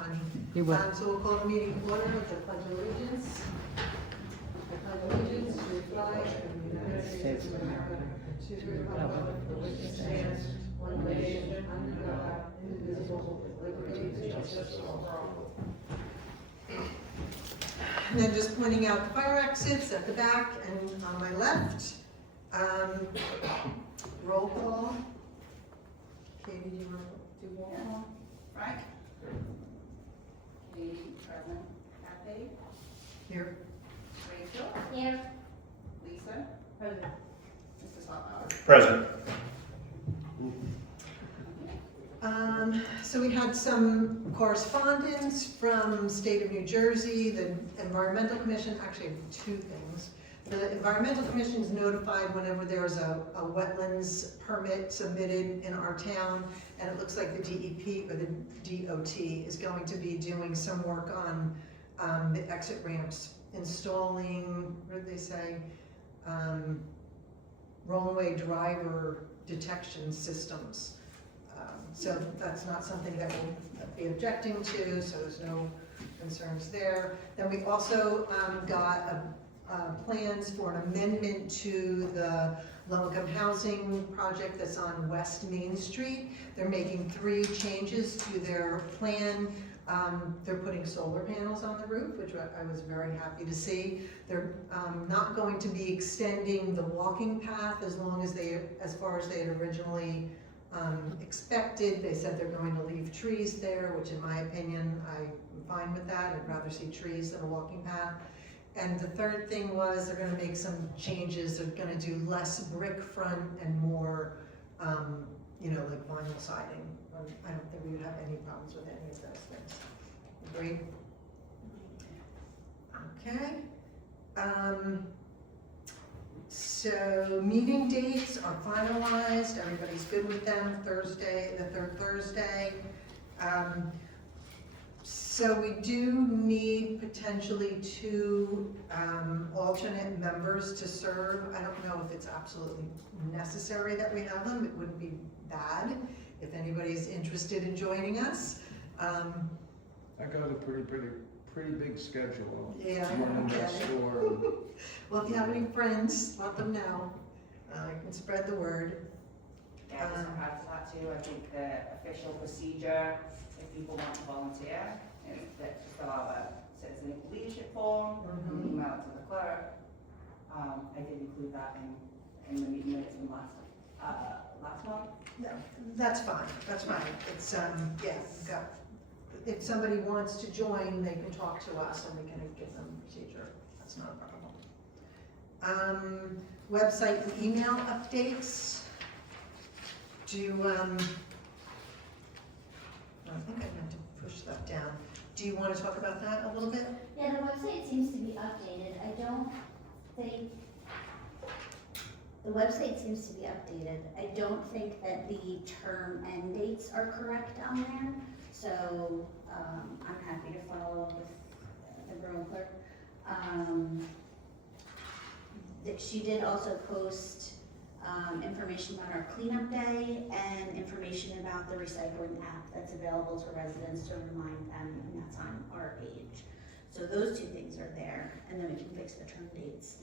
funny. You will. So we'll call the meeting to order with the pledge of allegiance. I pledge allegiance to the flag of the United States of America, to the republic for which it stands, one nation, under God, indivisible, with liberty and justice for all. And then just pointing out the fire exits at the back and on my left. Roll call. Katie, do you want to do roll call? Frank? Katie, present. Kathy? Here. Rachel? Here. Lisa? Present. Mr. Saltmauer? Present. So we had some correspondence from State of New Jersey, the Environmental Commission, actually two things. The Environmental Commission is notified whenever there's a wetlands permit submitted in our town, and it looks like the DEP or the DOT is going to be doing some work on the exit ramps, installing, what did they say? Rollaway driver detection systems. So that's not something that we'll be objecting to, so there's no concerns there. Then we also got plans for an amendment to the low-income housing project that's on West Main Street. They're making 3 changes to their plan. They're putting solar panels on the roof, which I was very happy to see. They're not going to be extending the walking path as far as they had originally expected. They said they're going to leave trees there, which in my opinion, I'm fine with that. I'd rather see trees than a walking path. And the third thing was they're going to make some changes. They're going to do less brick front and more, like vinyl siding. I don't think we would have any problems with any of those things. Agreed? Okay. So meeting dates are finalized. Everybody's good with them. Thursday, the third Thursday. So we do need potentially 2 alternate members to serve. I don't know if it's absolutely necessary that we have them. It wouldn't be bad if anybody's interested in joining us. I got a pretty big schedule. Yeah, Running okay. next door. Well, if you have any friends, let them know. I can spread the word. Yeah, just to add to that too, I think the official procedure, if people want to volunteer, is that to fill out a citizen leadership form, email it to the clerk. I did include that in the meeting minutes from last month. No, that's fine, that's fine. It's, yeah, if somebody wants to join, they can talk to us and we can give them procedure. That's not a problem. Website and email updates. I think I meant to push that down. Do you want to talk about that a little bit? Yeah, the website seems to be updated. I don't think, the website seems to be updated. I don't think that the term end dates are correct on there. So, I'm happy to follow up with the borough clerk. She did also post information about our cleanup day and information about the recycling app that's available to residents to remind them, and that's on our page. So those 2 things are there, and then we can fix the term dates.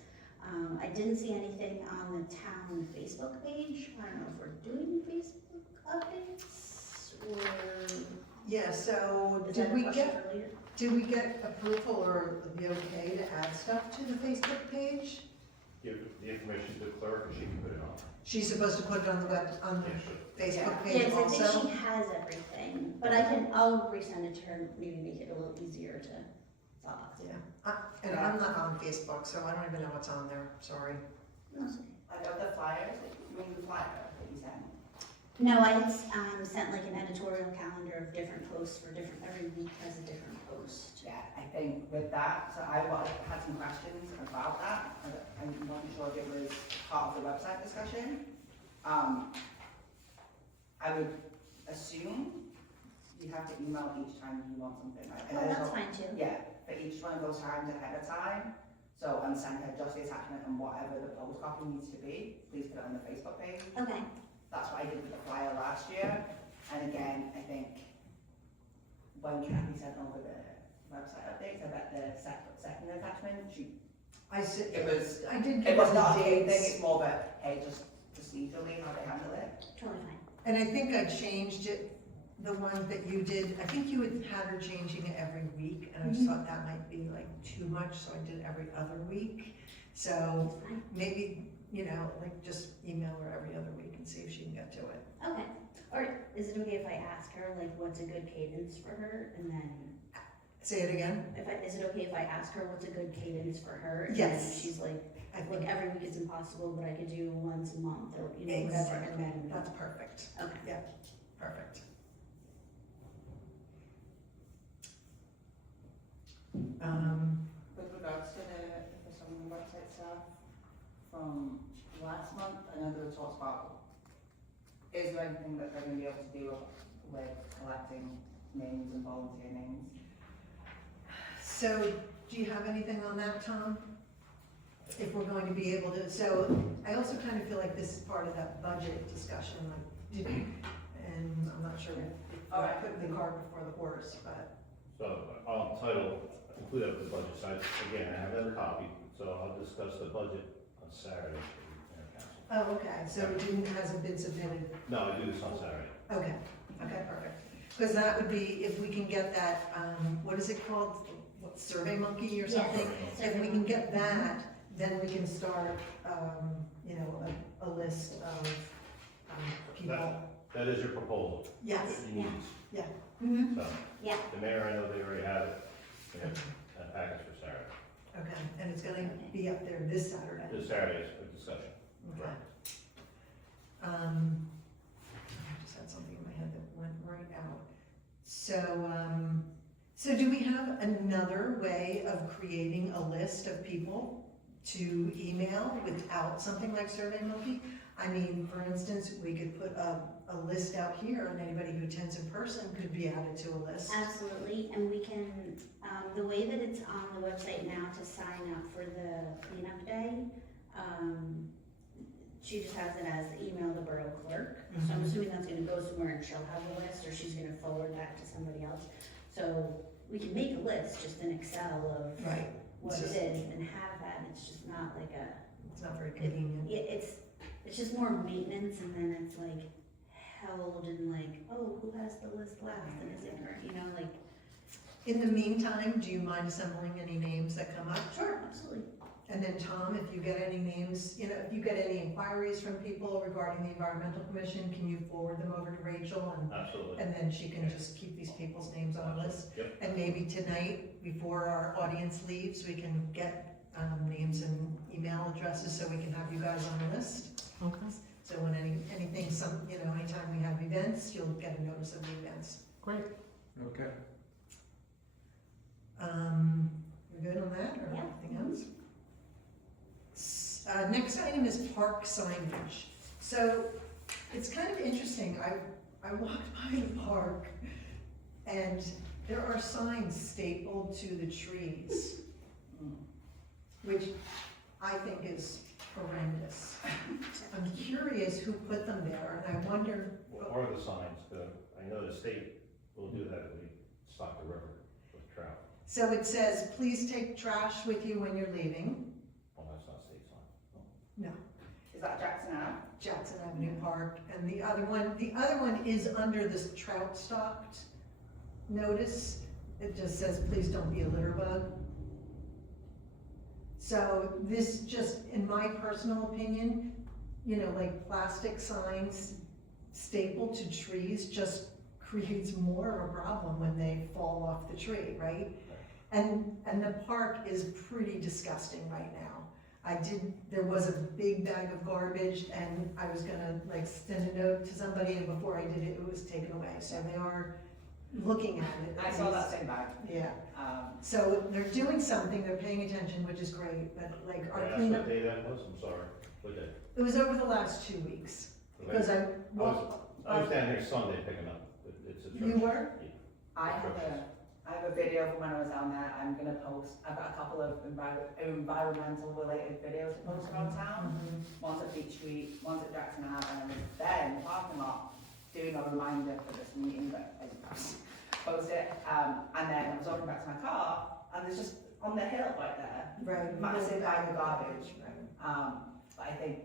I didn't see anything on the town Facebook page. I don't know if we're doing Facebook updates or. Yeah, so Is did that a we question get for later? Did we get approval or the okay to add stuff to the Facebook page? Give the information to the clerk and she can put it on. She's supposed to put it on the Yeah, sure. Facebook Yeah, page 'cause I also? think she has everything, but I'll resend it to her, maybe make it a little easier to follow. Yeah, and I'm not on Facebook, so I don't even know what's on there, sorry. No, it's okay. I got the flyers, you mean the flyer that you sent? No, I had sent like an editorial calendar of different posts for every week has a different post. Yeah, I think with that, so I had some questions about that. I'm not sure if it was part of the website discussion. I would assume you have to email each time you want something, right? Oh, that's fine too. Yeah, for each one of those times ahead of time. So and send her just the attachment and whatever the post copy needs to be, please put it on the Facebook page. Okay. That's what I did with the flyer last year. And again, I think when Kathy sent over the website updates, I bet the second attachment, I said, it was, I did it give was her not the a hate thing, dates. it's more of a, hey, just procedurally how they handle it. Totally fine. And I think I changed it, the one that you did, I think you had her changing it every week, and I just thought that might be like too much, so I did every other week. So That's fine. maybe, you know, like just email her every other week and see if she can get to it. Okay. Or is it okay if I ask her, like, what's a good cadence for her, and then, Say it again? is it okay if I ask her what's a good cadence for her? And Yes. then she's like, I like, think every week is impossible, but I could do once a month, or, you know, whatever, and then, that's perfect, okay. perfect. With regards to the some of the website stuff from last month, I know there were talks about, is there anything that they're gonna be able to do with collecting names and volunteer names? So, do you have anything on that, Tom? If we're going to be able to, so I also kind of feel like this is part of that budget discussion, like, and I'm not sure if All I right. put the cart before the horse, but, So I'll include that with the budget side. Again, I have another copy, so I'll discuss the budget on Saturday in our council. oh, okay, so it hasn't been submitted. No, I do this on Saturday. Okay, perfect. Because that would be, if we can get that, what is it called? What, SurveyMonkey or something? Yes. If we can get that, then we can start, you know, a list of people. That is your proposal. Yes, that you need. yeah. So, Yeah. the mayor, I know they already have it, they have a package for Saturday. Okay, and it's gonna be up there this Saturday. This Saturday is a discussion. Okay. I just had something in my head that went right out. So, so do we have another way of creating a list of people to email without something like SurveyMonkey? I mean, for instance, we could put a list out here, and anybody who attends in person could be added to a list. Absolutely, and we can, the way that it's on the website now to sign up for the cleanup day, she just has it as email the borough clerk. So I'm assuming that's gonna go somewhere and she'll have a list, or she's gonna forward that to somebody else. So we can make a list, just in Excel of Right. what It's it just- is, and have that, and it's just not like a, It's not very convenient. it's just more maintenance, and then it's like held in like, oh, who has the list last, and is it current, you know, like. In the meantime, do you mind assembling any names that come up? Sure, absolutely. And then Tom, if you get any names, you know, if you get any inquiries from people regarding the environmental commission, can you forward them over to Rachel? Absolutely. And then she can just keep these people's names on a list? Yep. And maybe tonight, before our audience leaves, we can get names and email addresses so we can have you guys on the list. Okay. So when anything, you know, anytime we have events, you'll get a notice of the events. Great. Okay. You're good on that, or Yeah. anything else? Next item is park signage. So it's kind of interesting. I walked by the park and there are signs stapled to the trees, which I think is horrendous. I'm curious who put them there, and I wonder, Or the signs, I know the state will do that if we stock the river with trout. so it says, please take trash with you when you're leaving. Well, that's not state sign. No. Is that Jackson Ave? Jackson Avenue Park, and the other one is under this trout stocked notice. It just says, please don't be a litter bug. So this just, in my personal opinion, you know, like plastic signs stapled to trees just creates more of a problem when they fall off the tree, right? And the park is pretty disgusting right now. There was a big bag of garbage, and I was gonna like send a note to somebody, and before I did it, it was taken away, so they are looking at it. I saw that same bag. Yeah, so they're doing something, they're paying attention, which is great, but like Can I our ask cleanup, what day that was? I'm sorry. What day? it was over the last 2 weeks, because I was down here Sunday picking up. It's a you were? I have a video from when I was down there. I'm gonna post. I've got a couple of environmental related videos to post around town. One's at Beach Street, one's at Jackson Ave, and then in the parking lot doing a reminder for this meeting. But post it, and then I was walking back to my car, and there's just on the hill right there, Right. massive bag of garbage. Right. But I think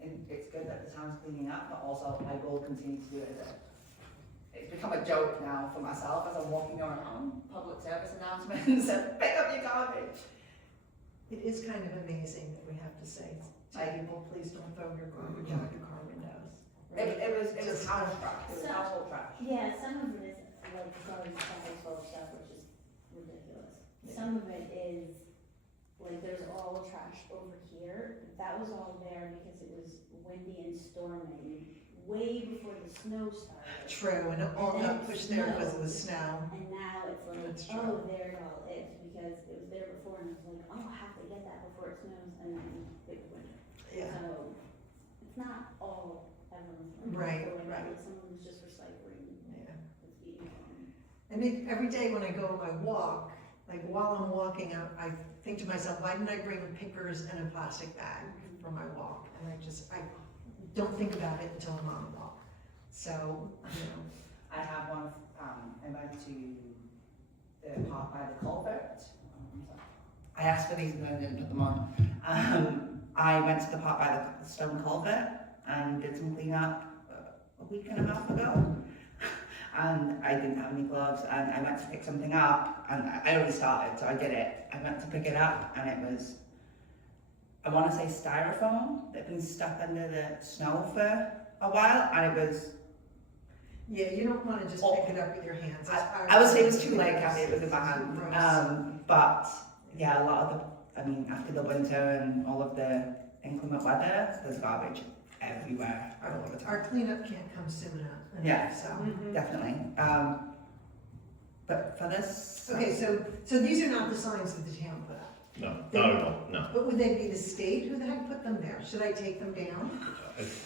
it's good that the town's cleaning up, but also I will continue to do it as it's become a joke now for myself as I'm walking around public service announcements and pick up your garbage. It is kind of amazing that we have to say to people, please don't throw your garbage out your car windows. Right? It was Just- house trash, it was So- household trash. Yeah, some of it is like throwing bags full of stuff, which is ridiculous. Yeah. Some of it is, like, there's all trash over here. That was all there because it was windy and storming way before the snow started. True, and it all And got then pushed there because of the snow. snow. And now it's That's like, true. oh, there it all is, because it was there before, and it's like, oh, I have to get that before it snows, and then it was winter. Yeah. So, it's not all everyone's Right, throwing right. out, some of it's just recycling, Yeah. it's eating them. And every day when I go on my walk, like while I'm walking, I think to myself, why didn't I bring pickers and a plastic bag for my walk? And I don't think about it until I'm on the walk. So, I have one, I went to the park by the culvert. I asked for these and I didn't put them on. I went to the park by the stone culvert and did some cleanup a week and a half ago. And I didn't have any gloves and I went to pick something up and I already started, so I did it. I went to pick it up and it was, I want to say styrofoam that had been stuck under the snow for a while, and it was, yeah, you don't want to just pick it up with your hands. I would say it was too late, Kathy, it was in my hand. Gross. But yeah, a lot of the, I mean, after the winter and all of the inclement weather, there's garbage everywhere all the time. Our cleanup can't come soon enough. Yeah. So, Definitely. But for this. okay, so these are not the signs that the town put up. No, not at all, no. But would they be the state? Who the heck put them there? Should I take them down?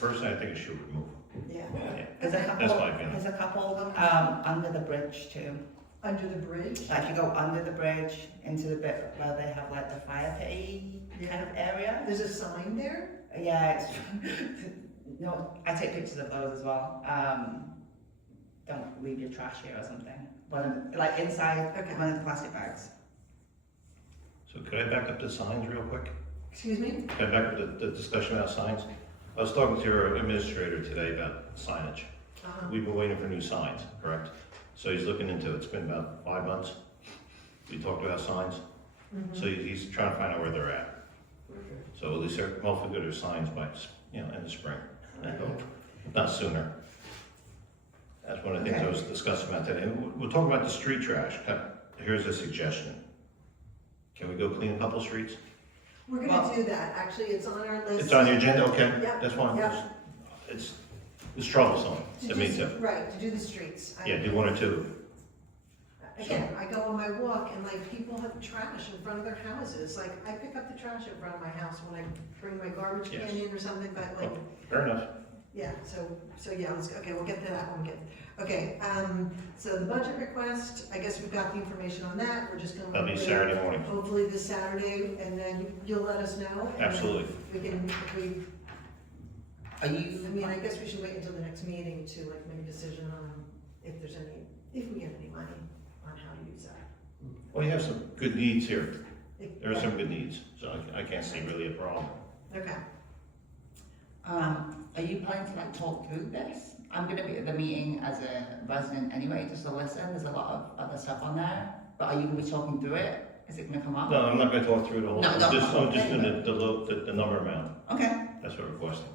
Personally, I think it should remove. Yeah. Yeah. There's a Okay. couple, That's my opinion. there's a couple, under the bridge too. Under the bridge? Like you go under the bridge into the bit where they have like the fire pit kind of area. There's a sign there? Yeah, it's, no, I take pictures of those as well. Don't leave your trash here or something. Like inside Okay. one of the plastic bags. So could I back up the signs real quick? Excuse me? Could I back up the discussion about signs? I was talking to your administrator today about signage. We've been waiting for new signs, correct? So he's looking into it. It's been about 5 months. We talked about signs. So he's trying to find out where they're at. So at least they're hopefully good at signs by, in the spring. I hope, not sooner. That's one of the things I was discussing about today. We'll talk about the street trash. Here's a suggestion. Can we go clean a couple streets? We're gonna do that. Actually, it's on our list. It's on the agenda, okay? Yep, That's fine. yep. It's troublesome To to do me s- too. Right, to do the streets. Yeah, do 1 or 2. Again, I go on my walk and like people have trash in front of their houses. Like I pick up the trash in front of my house when I bring my garbage can Yes. in or something, but like, Fair enough. yeah, so yeah, okay, we'll get to that one again. Okay, so the budget request, I guess we've got the information on that. We're just gonna. That'll be look at it Saturday morning. Hopefully this Saturday, and then you'll let us know. and then Absolutely. if we, Are you? I mean, I guess we should wait until the next meeting to like make a decision on if there's any, if we get any money on how to use that. Well, you have some good needs here. There are some good needs, so I can't see really a problem. Okay. Are you planning to like talk through this? I'm gonna be at the meeting as a resident anyway, just to listen. There's a lot of other stuff on there. But are you gonna be talking through it? Is it gonna come up? No, I'm not gonna talk through the whole, No, I'm no, just okay. gonna the number amount. Okay. That's what we're requesting.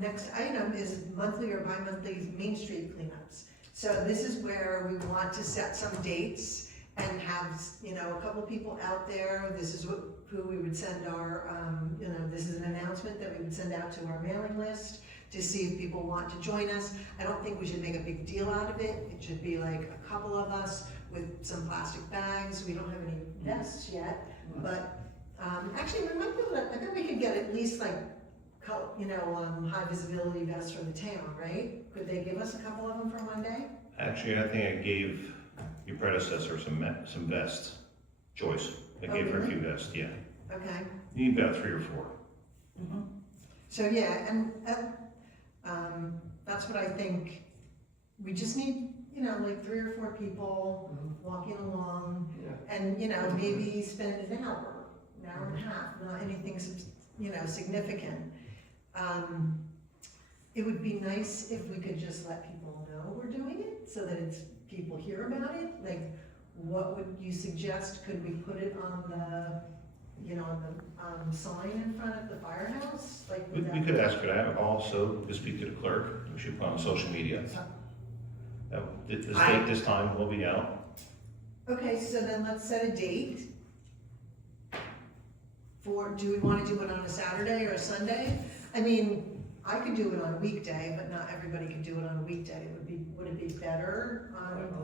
Next item is monthly or bi-monthly Main Street cleanups. So this is where we want to set some dates and have, a couple people out there. This is who we would send our, this is an announcement that we would send out to our mailing list to see if people want to join us. I don't think we should make a big deal out of it. It should be like a couple of us with some plastic bags. We don't have any vests yet, but actually we might be able to, I bet we could get at least like high visibility vests from the town, right? Could they give us a couple of them for one day? Actually, I think I gave your predecessor some vests, Joyce. I Oh, gave her a really? few vests, yeah. Okay, You need about 3 or 4. so yeah, and that's what I think we just need, you know, like 3 or 4 people walking along, Yeah. and, you know, maybe spend an hour and a half, not anything, you know, significant. It would be nice if we could just let people know we're doing it, so that people hear about it. Like, what would you suggest? Could we put it on the, you know, on the sign in front of the firehouse? Like, We would we that- could ask for that, also, to speak to the clerk, we should put on social media. This date, this time will be out. Okay, so then let's set a date for, do we want to do it on a Saturday or a Sunday? I mean, I could do it on a weekday, but not everybody could do it on a weekday. Would it be better?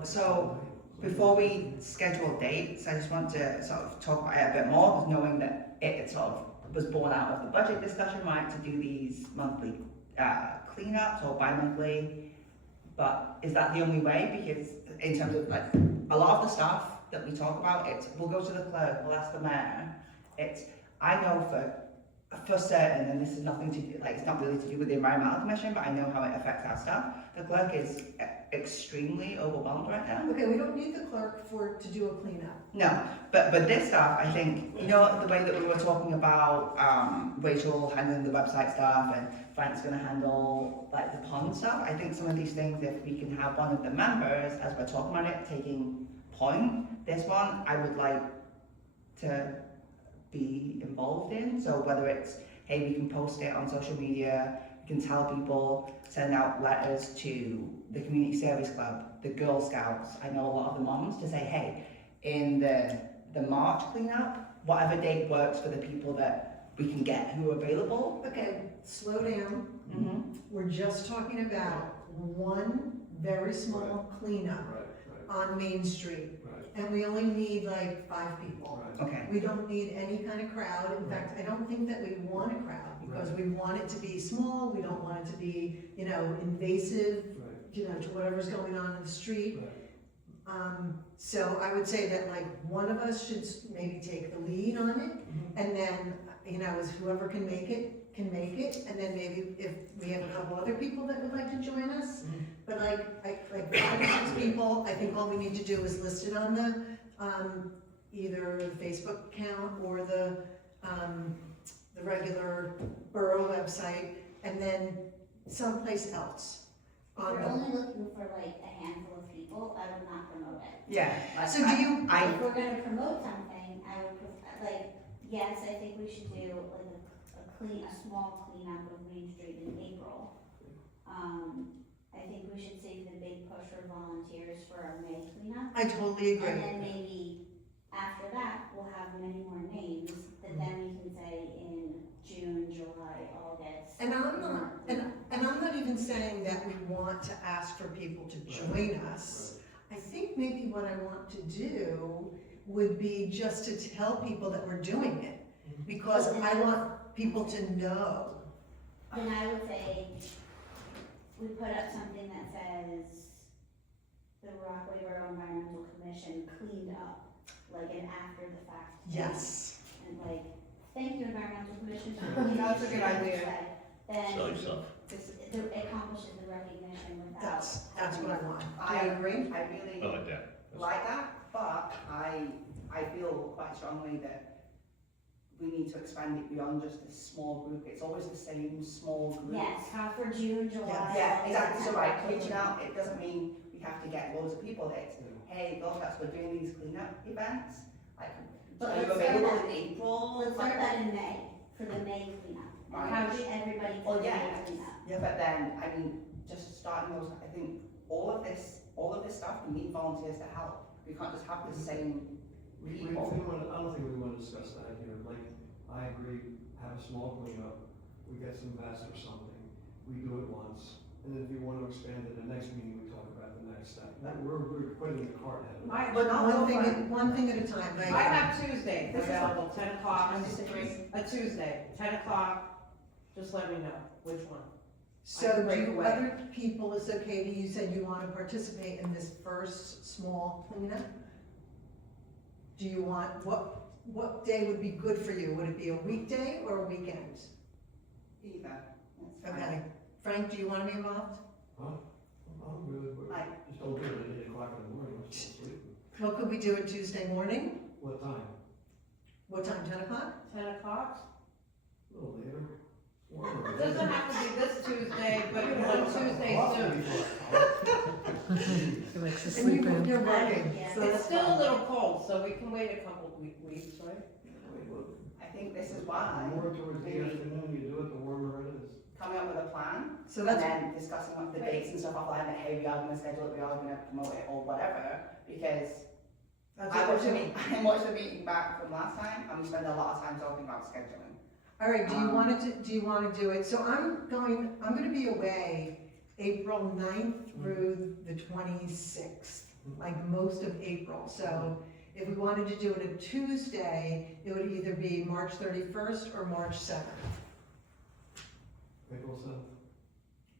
So, before we schedule dates, I just want to sort of talk about it a bit more, knowing that it sort of was born out of the budget discussion, right, to do these monthly cleanups or bi-monthly. But is that the only way? Because in terms of like, a lot of the stuff that we talk about, we'll go to the clerk, we'll ask the mayor. I know for certain, and this is nothing to do, like, it's not really to do with the Environmental Commission, but I know how it affects our stuff. The clerk is extremely overwhelmed right now. Okay, we don't need the clerk to do a cleanup. No, but this stuff, I think, you know, the way that we were talking about Rachel handling the website stuff and Frank's gonna handle like the pond stuff, I think some of these things, if we can have one of the members, as we're talking about it, taking point, this one, I would like to be involved in. So whether it's, hey, we can post it on social media, we can tell people, send out letters to the Community Service Club, the Girl Scouts, I know a lot of the moms, to say, hey, in the March cleanup, whatever date works for the people that we can get who are available. Okay, slow down. Mm-hmm. We're just talking about one very small cleanup on Main Street. And we only need like 5 people. Okay. We don't need any kind of crowd. In fact, I don't think that we want a crowd, because we want it to be small. We don't want it to be, you know, invasive, you know, to whatever's going on in the street. So I would say that like one of us should maybe take the lead on it, and then, you know, as whoever can make it, and then maybe if we have a couple other people that would like to join us, but like 5 or 6 people, I think all we need to do is list it on the, either the Facebook account or the regular borough website, and then someplace else. If you're only looking for like a handful of people, I would not promote it. Yeah. So do you, If we're gonna promote something, I would, like, yes, I think we should do like a small cleanup of Main Street in April. I think we should save the big push for volunteers for our May cleanup. I totally agree. And then maybe after that, we'll have many more names that then we can say in June, July, August. And I'm not even saying that we want to ask for people to join us. I think maybe what I want to do would be just to tell people that we're doing it, because I want people to know. Then I would say, we put up something that says, the Rockaway Borough Environmental Commission cleaned up, like an after the fact. Yes. And like, thank you, Environmental Commission, for cleaning That's a good up. idea. Sell Then yourself. it accomplishes the recognition without. That's what I want. I Do you agree? I really I like that. like that, but I feel quite strongly that we need to expand it beyond just this small group. It's always the same small group. Yes, for June, July. Yeah, August, exactly. So like September. reaching out, it doesn't mean we have to get loads of people. It's, hey, Girl Scouts, we're doing these cleanup events. Like, But are you let's start available that- in April? Let's start that in May, for the May cleanup. Right. Encourage everybody to Well, do yeah. the cleanup. But then, I mean, just starting those, I think all of this stuff, we need volunteers to help. We can't just have the same people. I don't think we want to discuss that here. Like, I agree, have a small cleanup, we get some vests or something, we do it once, and then if you want to expand it, the next meeting, we talk about the next step. We're putting the cart ahead. But not One thing at a time. I have Tuesday This is available, 10 o'clock, I disagree. a Tuesday, 10 o'clock, just let me know which one. So I can do break away. other people, it's okay, you said you want to participate in this first small cleanup? Do you want, what day would be good for you? Would it be a weekday or a weekend? Either. That's fine. Okay. Frank, do you want to be involved? Huh? I'm good, but Like- just don't do it at 8 o'clock in the morning, I'm still sleeping. Well, could we do it Tuesday morning? What time? What time, 10 o'clock? 10 o'clock? A little later. It doesn't have to be this Tuesday, but on Tuesday soon. He likes to And sleep in. you're working, Yeah. so It's that's still a fine. little cold, so we can wait a couple of weeks, right? I think this is why, The more towards the maybe afternoon you do it, the warmer it is. coming up with a plan, So and that's, then discussing what the dates and stuff offline, that hey, we are gonna schedule it, we are gonna promote it, or whatever, because that's I what we're watched the doing. I watched the meeting back from last time, and we spent a lot of time talking about scheduling. All right, do you want to do it? So I'm gonna be away April 9th through the 26th, like most of April. So if we wanted to do it a Tuesday, it would either be March 31st or March 7th. April 7th,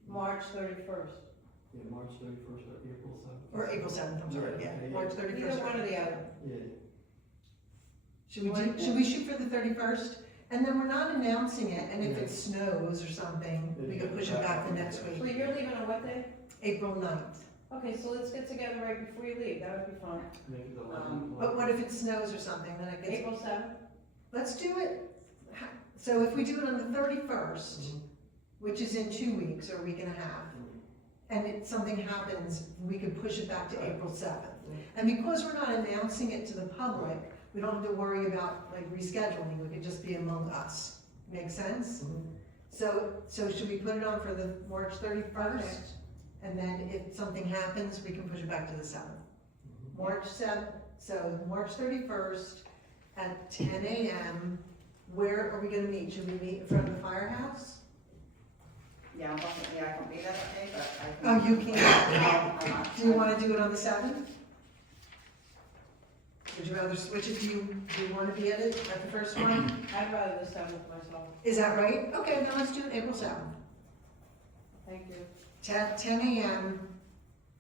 March 31st. yeah, March 31st or April 7th. Or April 7th, I'm sorry, yeah, Yeah, March 31st. Either one or the other. Yeah, Should we shoot for the 31st? And then we're not announcing it, and if it snows or something, we could push it back to next So week, you're leaving on what day? April 9th. Okay, so let's get together right before you leave, that would be fun. make it 11. But what if it snows or something, then it gets, April 7th? let's do it. So if we do it on the 31st, Mhm. which is in 2 weeks or a week and a half, and something happens, we could push it back to April 7th. And because we're not announcing it to the public, we don't have to worry about like rescheduling, we could just be among us. Make sense? Mhm. So should we put it on for the March 31st? And then if something happens, we can push it back to the 7th. March 7th, so March 31st at 10 a.m. Where are we gonna meet? Should we meet in front of the firehouse? Yeah, unfortunately, I can't be there that day, but I Oh, can. you can't. Do you wanna do it on the 7th? Would you rather switch it? Do you wanna be at it, at the first one? I'd rather the 7th myself, Is that right? Okay, then let's do it April 7th. thank you. 10 a.m.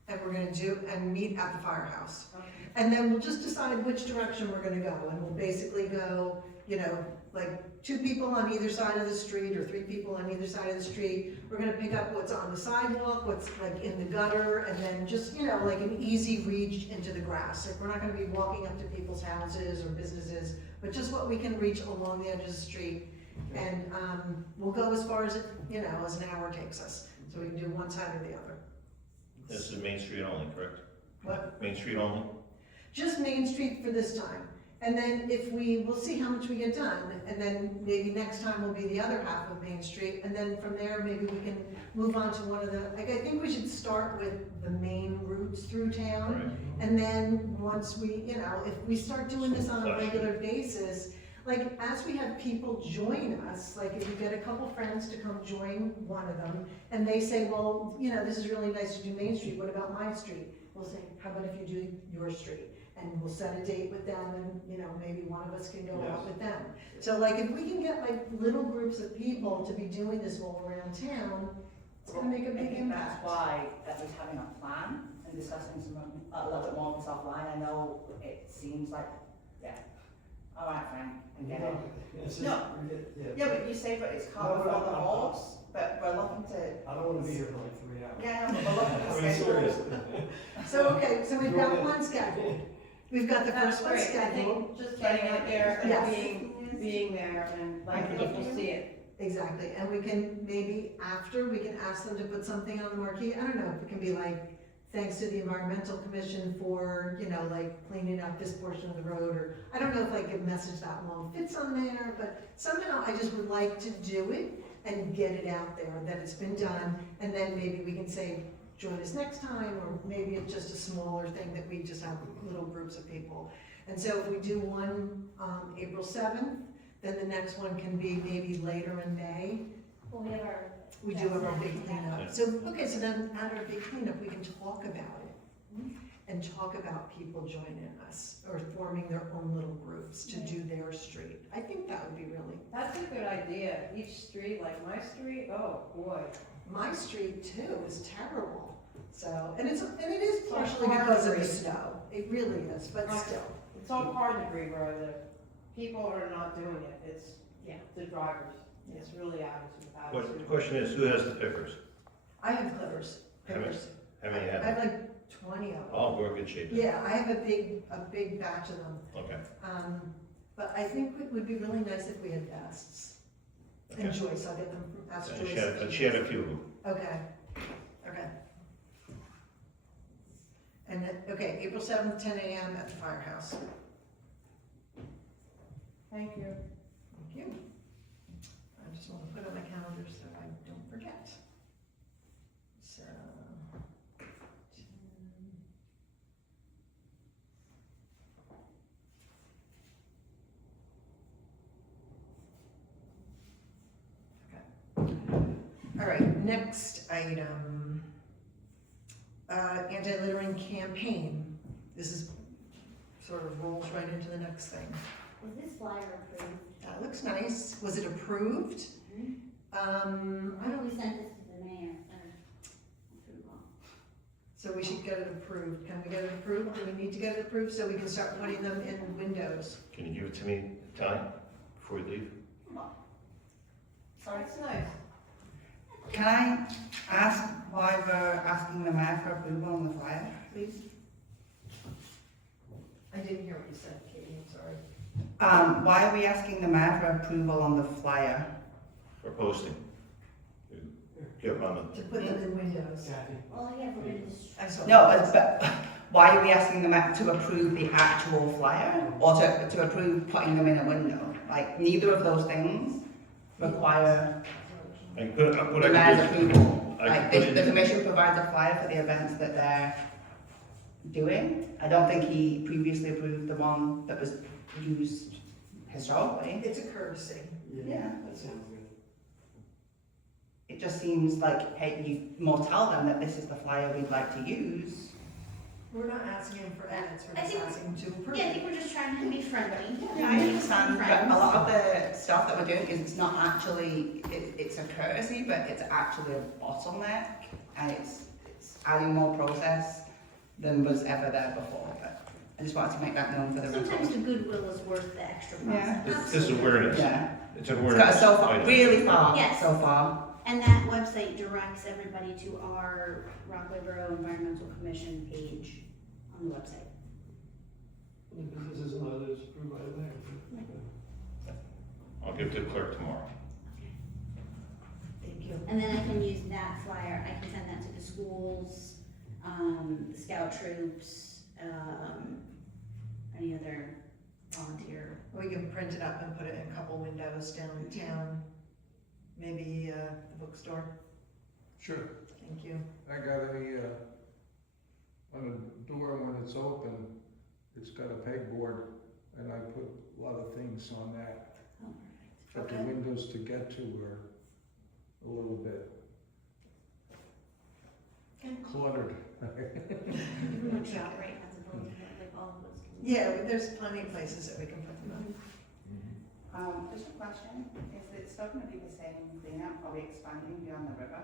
and we're gonna and meet at the firehouse. Okay. And then we'll just decide which direction we're gonna go, and we'll basically go, like 2 people on either side of the street, or 3 people on either side of the street. We're gonna pick up what's on the sidewalk, what's like in the gutter, and then just, like an easy reach into the grass. Like, we're not gonna be walking up to people's houses or businesses, but just what we can reach along the edge of the street. And, we'll go as far as it, as an hour takes us, so we can do one side or the other. This is Main Street only, correct? What? Main Street only? Just Main Street for this time. And then we'll see how much we get done, and then maybe next time will be the other half of Main Street, and then from there, maybe we can move on to one of the, I think we should start with the main routes through town. Right. And then once we, if we start doing this on a regular basis, like, as we have people join us, like, if you get a couple friends to come join one of them, and they say, well, this is really nice to do Main Street, what about my street? We'll say, how about if you do your street? And we'll set a date with them, and, maybe one of us can go out with them. So like, if we can get like little groups of people to be doing this all around town, it's gonna make a I big think impact. that's why, at least having a plan and discussing a little bit more of this offline, I know it seems like, all right, Frank, I get it. It's just- No. Yeah. Yeah, but you say, but it's No, cart but before the I'm- horse, but we're looking to, I don't wanna be here for like 3 hours. yeah, no, but we're looking I to mean, schedule. seriously. So, okay, so we've got one scheduled. We've got the That's first one great, I scheduled. think just getting out there and Yes. being there and letting people see it. Exactly, and we can, maybe after, we can ask them to put something on the marquee, I don't know, if it can be like, thanks to the Environmental Commission for, like cleaning up this portion of the road, or, I don't know if like a message that long fits on there, but somehow I just would like to do it and get it out there, that it's been done, and then maybe we can say, join us next time, or maybe it's just a smaller thing that we just have little groups of people. And so if we do one, April 7th, then the next one can be maybe later in May. Well, we have our. We do have our big Yeah. cleanup. So, okay, so then at our big cleanup, we can talk about it and talk about people joining us or forming their own little groups to do their street. I think that would be really, That's a good idea, each street, like my street, oh boy. my street too is terrible. So, and it is So partially hard because to of the read. snow. It really is, but Right. still. It's all card debris where the people are not doing it, it's the drivers. It's really attitude. Question is, who has the pickers? I have clippers. How many? How many I have? have like 20 of them. Oh, we're in good shape. then. Yeah, I have a big batch of them. Okay. But I think it would be really nice if we had vests. And Okay. Joyce, I'll get them from, ask And Joyce. she had a few of them. Okay, okay. And then, okay, April 7th, 10 a.m. at the firehouse. Thank you. Thank you. I just want to put it on my calendar so I don't forget. So. 10. Okay. All right, next item. Anti-littering campaign. This is sort of rolls right into the next thing. Was this flyer approved? That looks nice. Was it approved? I know we sent this to the mayor for approval. So we should get it approved. Can we get it approved? Do we need to get it approved so we can start putting them in windows? Can you give it to me, Tony, before you leave? Sorry, it's nice. Can I ask why we're asking the mayor for approval on the flyer, please? I didn't hear what you said, Katie, I'm sorry. Why are we asking the mayor for approval on the flyer? For posting? Give them To put them in windows. Well, yeah, we're gonna just. I saw. No, but why are we asking the mayor to approve the actual flyer? Or to approve putting them in a window? Like, neither of those things require and what the I mayor's can do, approval. I Like, can put it the in- commission provides a flyer for the events that they're doing. I don't think he previously approved the one that was used historically. It's a courtesy. Yeah. That sounds good. It just seems like, hey, you more tell them that this is the flyer we'd like to use. We're not asking him for edits, we're I just think- asking to approve. Yeah, I think we're just trying to be friendly. Yeah, I understand, but a lot of the stuff that we're doing is it's not actually, it's a courtesy, but it's actually a bottleneck, and it's adding more process than was ever there before, but I just wanted to make that known for the Sometimes record. the goodwill is worth the extra Yeah. process. This is awareness. Yeah, It's an it's got awareness. so far, item. really far, Yes. so far. And that website directs everybody to our Rockaway Borough Environmental Commission page on the website. Any businesses and others approved by the mayor? I'll give it to the clerk tomorrow. Thank you. And then I can use that flyer, I can send that to the schools, the scout troops, any other volunteer. We can print it up and put it in a couple windows downtown, maybe the bookstore. Sure. Thank you. I got on the door when it's open, it's got a pegboard, and I put a lot of things on that. Oh, But the Okay. windows to get to are a little bit Okay. cluttered. perfect. Shop, right, as opposed to like all of us. Yeah, there's plenty of places that we can put them Just a question, is it still gonna be the same cleanup, are we expanding beyond the river?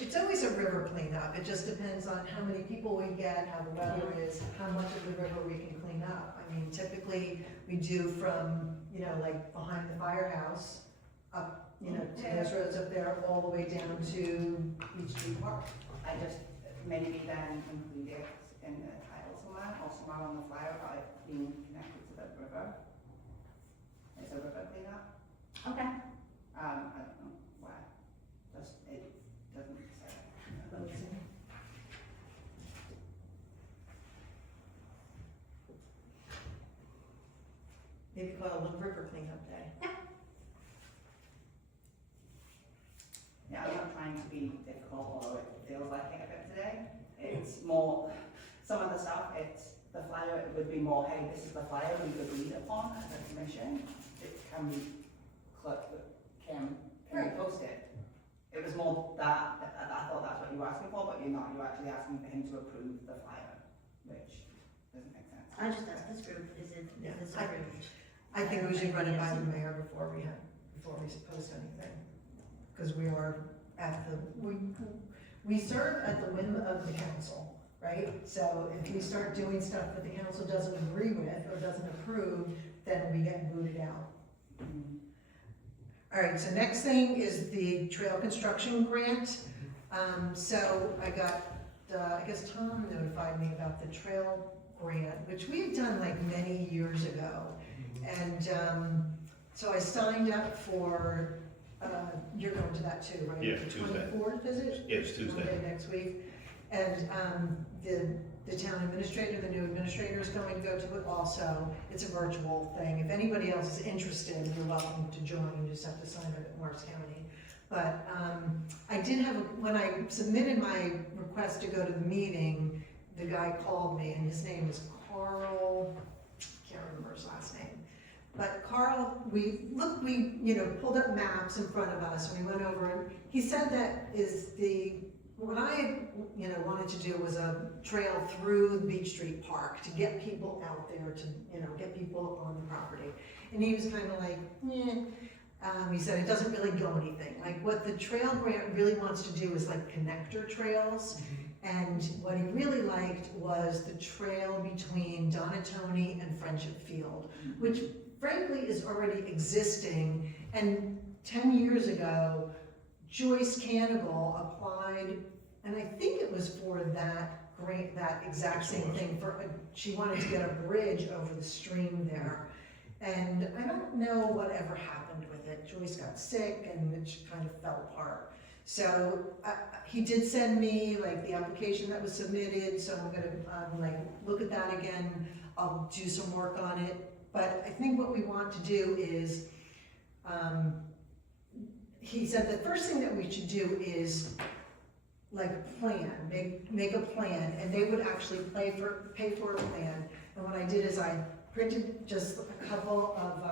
It's always a river cleanup, it just depends on how many people we get, how the weather is, how much of the river we can clean up. I mean, typically, we do from, like behind the firehouse, up, to those roads up there, all the way down to Beach Street Park. I just, maybe then include it in the title somewhere, or somewhere on the flyer about it being connected to the river. It's a river cleanup, Okay. I don't know why, just, it doesn't say. Maybe call it a river cleanup day. Yeah, I'm not trying to be difficult, although it feels like it a bit today. It's more, some of the stuff, the flyer, it would be more, hey, this is the flyer we agreed upon as a commission. It can be, can we post it? It was more that I thought that's what you were asking for, but you're not, you're actually asking for him to approve the flyer, which doesn't make sense. I just asked this group, is it, Yeah, is this I- approved? I think we should run it by the mayor before we post anything. Because we are we serve at the whim of the council, right? So if we start doing stuff that the council doesn't agree with or doesn't approve, then we get booted out. All right, so next thing is the trail construction grant. So I got, I guess Tom notified me about the trail grant, which we had done like many years ago. And so I signed up for, you're going to that too, right? Yeah, The Tuesday. 24th, is it? Yeah, it's Tuesday. Monday next week. And the town administrator, the new administrator is going to go to it also. It's a virtual thing. If anybody else is interested, you're welcome to join. You just have to sign up at Morris County. But I did have, when I submitted my request to go to the meeting, the guy called me, and his name is Carl, can't remember his last name. But Carl, we pulled up maps in front of us, and we went over, and he said that what I, wanted to do was a trail through Beach Street Park to get people out there, to, get people on the property. And he was kind of like, he said it doesn't really go anything. Like what the trail grant really wants to do is like connector trails. And what he really liked was the trail between Donatoni and Friendship Field, which frankly is already existing. And 10 years ago, Joyce Cannibal applied, and I think it was for that grant, that exact same thing. She wanted to get a bridge over the stream there. And I don't know whatever happened with it. Joyce got sick and it kind of fell apart. So he did send me like the application that was submitted, so I'm gonna look at that again. I'll do some work on it. But I think what we want to do is, he said the first thing that we should do is like a plan, make a plan, and they would actually pay for a plan. And what I did is I printed just a couple of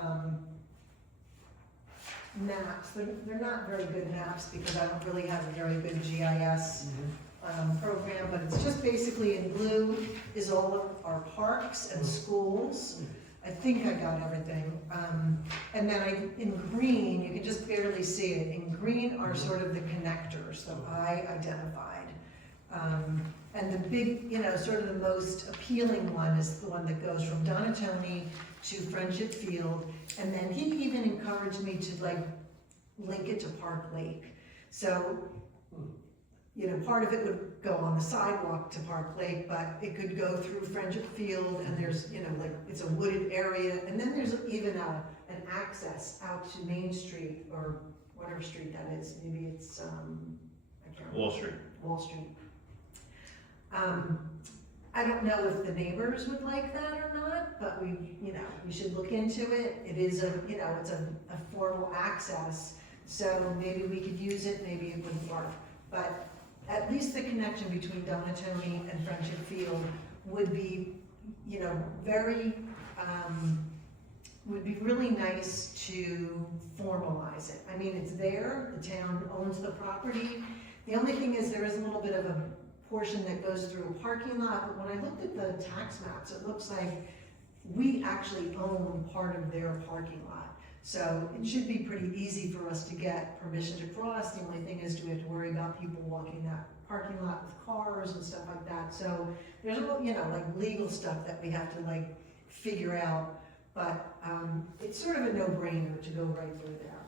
maps. They're not very good maps because I don't really have a very good GIS program, but it's just basically in blue is all of our parks and schools. I think I got everything. And then in green, you can just barely see it. In green are sort of the connectors that I identified. And the big, sort of the most appealing one is the one that goes from Donatoni to Friendship Field. And then he even encouraged me to link it to Park Lake. So, part of it would go on the sidewalk to Park Lake, but it could go through Friendship Field, and there's, it's a wooded area. And then there's even an access out to Main Street, or whatever street that is. Maybe it's, I can't remember. Wall Street. Wall Street. I don't know if the neighbors would like that or not, but we should look into it. It is it's a formal access, so maybe we could use it, maybe it wouldn't work. But at least the connection between Donatoni and Friendship Field would be, would be really nice to formalize it. I mean, it's there, the town owns the property. The only thing is there is a little bit of a portion that goes through a parking lot, but when I looked at the tax maps, it looks like we actually own part of their parking lot. So it should be pretty easy for us to get permission to cross. The only thing is, do we have to worry about people walking that parking lot with cars and stuff like that? So there's a little, legal stuff that we have to figure out, but it's sort of a no-brainer to go right through there.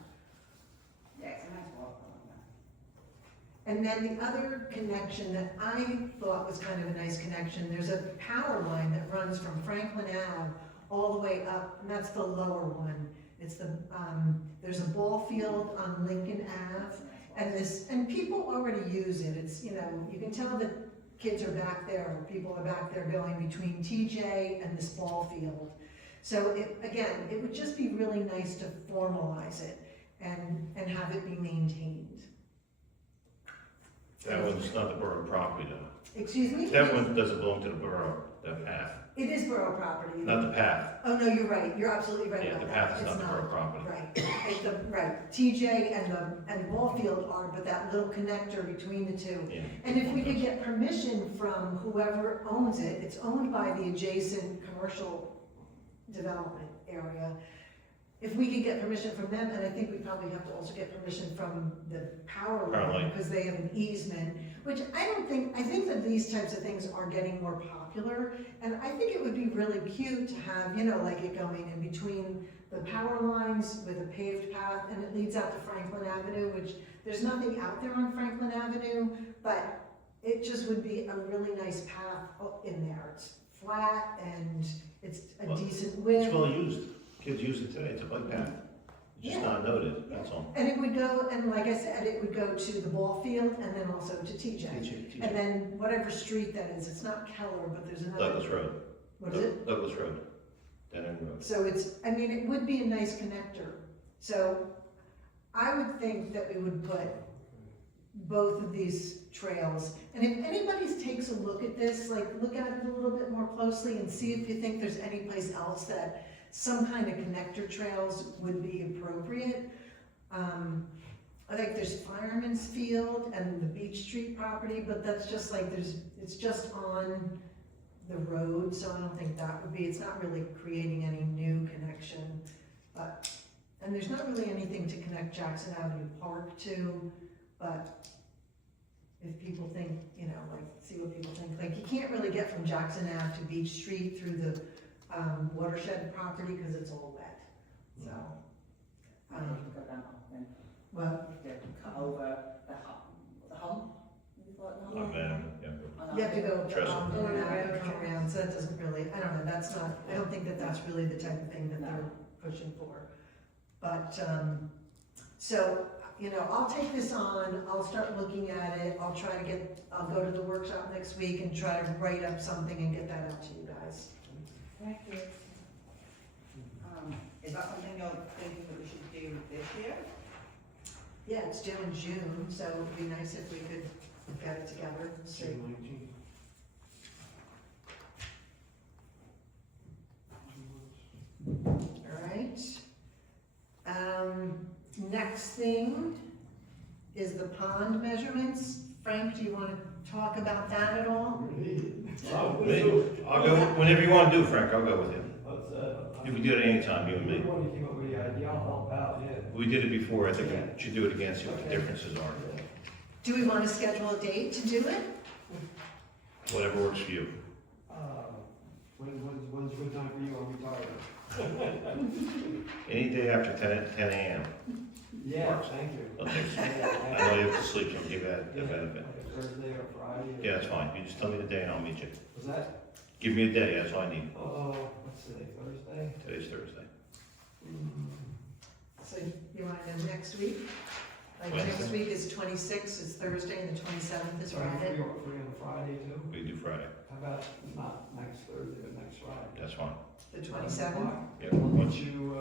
Yeah, it's a nice walk along that. And then the other connection that I thought was kind of a nice connection, there's a power line that runs from Franklin Ave all the way up, and that's the lower one. It's there's a ball field on Lincoln Ave, and people already use it. It's, you can tell that kids are back there, or people are back there going between TJ and this ball field. So it would just be really nice to formalize it and have it be maintained. That one's not the borough property though. Excuse me? That one doesn't belong to the borough, that path. It is borough property. Not the path. Oh, no, you're right. You're absolutely right Yeah, about the that. path is not the borough property. Right. Right. TJ and ball field are, but that little connector between the two. Yeah. And if we could get permission from whoever owns it, it's owned by the adjacent commercial development area. if we could get permission from them, and I think we probably have to also get permission from the power Power line, line. because they have an easement, which I think that these types of things are getting more popular, and I think it would be really cute to have, you know, like it going in between the power lines with a paved path, and it leads out to Franklin Avenue, which, there's nothing out there on Franklin Avenue, but it just would be a really nice path up in there. It's flat and it's a Well, decent width. It's well used. Kids use it today. It's a bike path. It's just Yeah. not noted, that's all. And it would go, and like I said, it would go to the ball field and then also to TJ. And then whatever street that is, it's not Keller, but there's another. Douglas Road. What is it? Douglas Road. Dead end road. So it's, I mean, it would be a nice connector. So I would think that we would put both of these trails. And if anybody takes a look at this, like look at it a little bit more closely and see if you think there's any place else that some kind of connector trails would be appropriate. I think there's Fireman's Field and the Beach Street property, but that's just like it's just on the road, so I don't think that would be, it's not really creating any new connection. But, and there's not really anything to connect Jackson Avenue Park to, but if people think, you know, like, see what people think. Like, you can't really get from Jackson Ave to Beach Street through the watershed property because it's all wet, so. I have to go down then. Well, You have to cut over the hump. You call it the hump? Yeah. you have to go Trestle. and out, come around, so that doesn't really, I don't know, that's not, I don't think that that's really the type of thing that they're pushing for. But, so, you know, I'll take this on, I'll start looking at it, I'll go to the workshop next week and try to write up something and get that out to you guys. Thank you. Is that something you're thinking that we should do this year? Yeah, it's due in June, so it would be nice if we could get it together and see. June 19th. All right. Next thing is the pond measurements. Frank, do you want to talk about that at all? I'll go, whenever you want to do, Frank, I'll go with you. But, You can do it anytime, you and me. When you came up with the idea, I'll help out, yeah. We did it before, I think we should do it again, see what the differences are. Do we want to schedule a date to do it? Whatever works for you. When's a good time for you? I'm retired. Any day after 10 a.m. Yeah, thank you. I know you have to sleep, so I'll give you that benefit. Like Thursday or Friday? Yeah, that's fine. You just tell me the day and I'll meet you. Was that, Give me a day, that's all I need. what's today, Thursday? Today's Thursday. So you want to know next week? Like next Wednesday. week is 26th, is Thursday, and the 27th is Sorry, Friday. free on Friday too? We can do Friday. How about not next Thursday, but next Friday? That's fine. The 27th? Yeah. I'll meet you,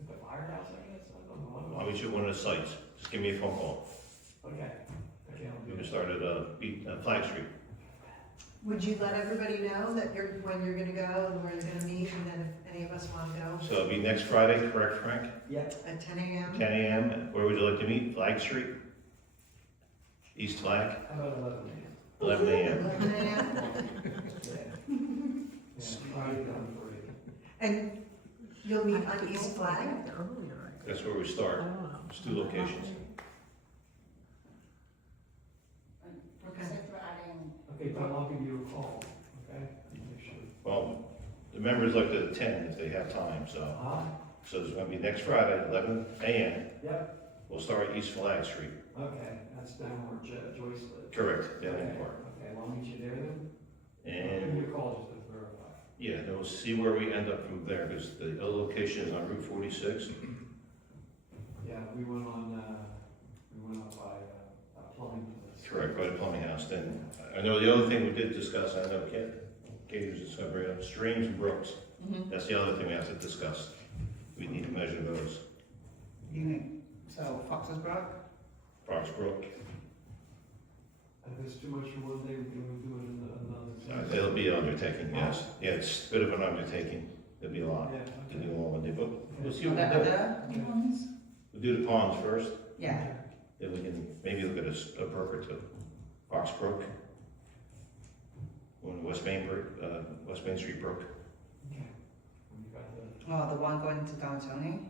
at the firehouse, I guess, I don't know. I'll meet you at one of the sites. Just give me a phone call. Okay, I'll We do can it. start at Flag Street. Would you let everybody know that when you're gonna go and where you're gonna meet, and then if any of us wanna go So it'll be next Friday, correct, Frank? Yeah, at 10 a.m.? 10 a.m. Where would you like to meet? Flag Street? East Flag? how about 11 a.m.? 11 a.m. 11 a.m.? Yeah, Friday done for you. And you'll meet on East Flag? That's where we start. There's two locations. Okay. Except for adding, Okay, Tom, I'll give you a call, okay? Make sure. Well, the members like to attend if they have time, so. So it's gonna be next Friday, 11 a.m. Yep, We'll start at East Flag Street. okay, that's down where Joyce lives. Correct, down in Okay, Park. Okay, well, I'll meet you there then. I'll And, give you a call just to verify. yeah, then we'll see where we end up from there, because the other location is on Route 46. Yeah, we went up by, plumbing. Correct, by the plumbing house. Then, I know the other thing we did discuss, I know Katie was just gonna bring up streams and brooks. That's the other thing we have to discuss. We need to measure those. So Fox's Brook? Fox Brook, If it's too much for one day, we can do it another. it'll be an undertaking, yes. Yeah, it's a bit of an undertaking. It'll be a lot Yeah, to okay. do all one day, but we'll see Are what there we do. other ones? We'll do the ponds first, Yeah. then we can maybe look at a brook or two. Fox Brook. One West Main Street Brook. Okay. When you got the Oh, the one going to Downtown?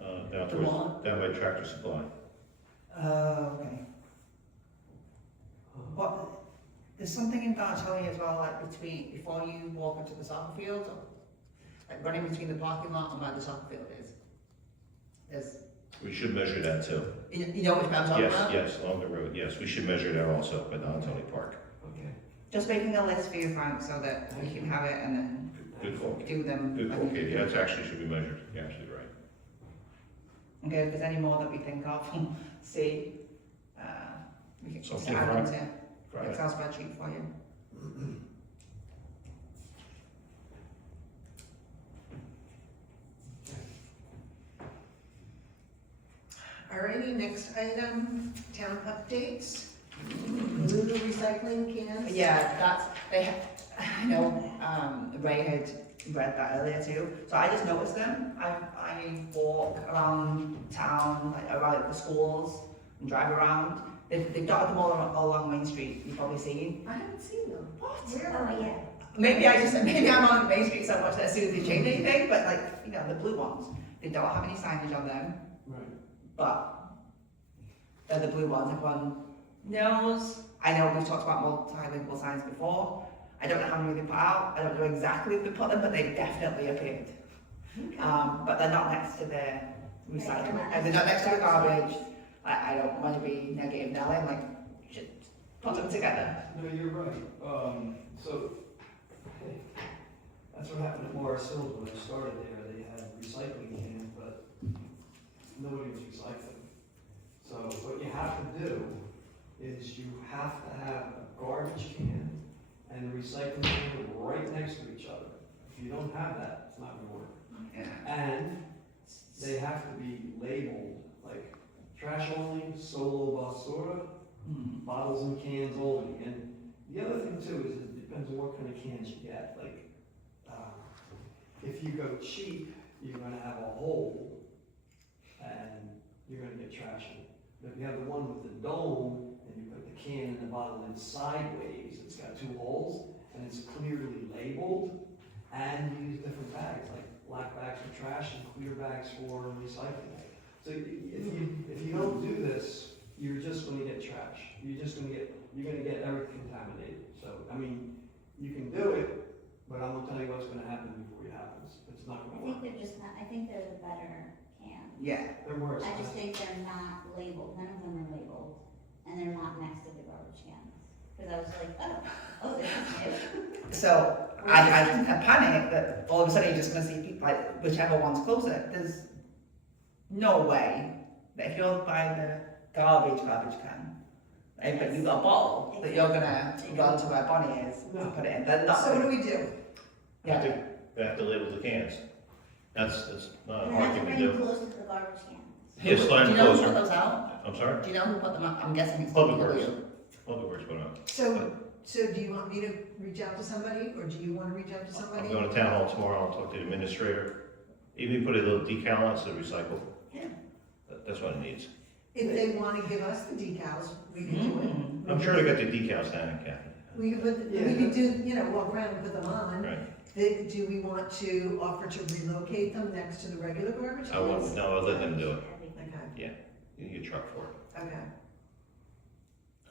Down The towards, one? down by Tractor Supply. Oh, okay. What, there's something in Downtown as well, like before you walk into the soccer field, or like running between the parking lot and where the soccer field is. There's, We should measure that too. you know which I'm talking about? Yes, along the road, yes, we should measure that also by Downtown Park. Okay. Just making a list for you, Frank, so that we can have it and then Good call. do them. Good call, Katie, that's actually should be measured, you're absolutely right. Okay, if there's any more that we think of, see, we can So just keep add right. them to Right. Excel spreadsheet for you. Alrighty, next item, town updates. Blue recycling cans. Yeah, that's, I know, Ray had read that earlier too, so I just noticed them. I walk around town, like around the schools and drive around. They've dotted them all along Main Street, you've probably seen. I haven't seen them. What? Oh, yeah. Maybe I'm on Main Street so much that as soon as they change anything, but like, you know, the blue ones, they don't have any signage on them, Right. but they're the blue ones, everyone knows. I know we've talked about multilingual signs before. I don't know how many they put out, I don't know exactly where they put them, but they definitely appeared. But they're not next to the recycling, and they're not next to the garbage. I don't want to be negative Nelly, I'm like, just put them together. No, you're right. So, that's what happened at Morris Hills when I started there. They had recycling cans, but nobody was recycling. So what you have to do is you have to have a garbage can and a recycling can right next to each other. If you don't have that, it's not gonna work. Yeah. And they have to be labeled, like trash only, solo basura, bottles and cans only. And the other thing too is it depends on what kind of cans you get. Like, if you go cheap, you're gonna have a hole and you're gonna get trash in it. But if you have the one with the dome and you put the can and the bottle in sideways, it's got two holes and it's clearly labeled, and you use different bags, like black bags for trash and clear bags for recycling. So if you don't do this, you're just gonna get trash. You're gonna get everything contaminated. So, I mean, you can do it, but I'm gonna tell you what's gonna happen before it happens. It's not I gonna think work. they're just not, I think they're the better can. Yeah, They're more I just expensive. think they're not labeled, none of them are labeled, and they're not next to the garbage cans. Cause I was like, oh, this is new. so I panic that all of a sudden you're just gonna see people, like, whichever one's closer. There's no way that if you're buying the garbage can, but you've got a bottle, that you're gonna run to where Bonnie is and put it in. They're not. So what do we do? Yeah. They have to label the cans. That's not a They hard have to thing to bring them do. close to the garbage cans. Yeah, slide Do you them know who put closer. those out? I'm sorry? Do you know who put them out? I'm guessing it's Public people Works. who- Public Works put them out. So do you want me to reach out to somebody, or do you want to reach out to I'm somebody? going to town hall tomorrow, I'll talk to the administrator. Even put a little decal on it so it's recycled. Yeah. That's what it needs. If they want to give us the decals, we can do it. Mm. I'm sure they got the decals down, Kathy. We could put, we could do, walk around and put them on. Right. Do we want to offer to relocate them next to the regular garbage I won't, cans? no, I'll let them do it. Okay, You get a truck for it. okay.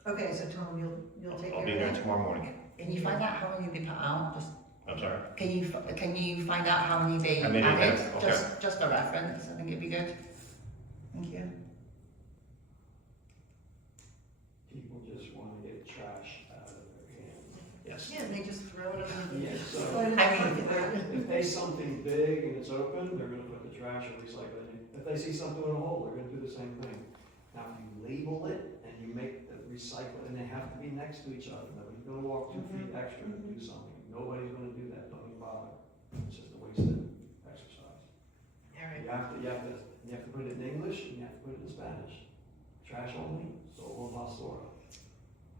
Okay, so Tom, you'll take care I'll of be there that? tomorrow morning. Can you find out how many they put out? Just, I'm sorry? can you find out how many they How many they added? have? Okay. Just a reference, I think it'd be good. Thank you. People just wanna get trash out of their cans. Yes. Yeah, they just throw it in the. Yeah, so- throw it in the I mean, front. If they see something big and it's open, they're gonna put the trash or recycle it in. If they see something in a hole, they're gonna do the same thing. Now, if you label it and you make the recycle, and they have to be next to each other, nobody's gonna walk 2 feet extra to do something. Nobody's gonna do that, don't even bother. It's just a wasted exercise. All right. You have to put it in English and you have to put it in Spanish. Trash only, solo basura.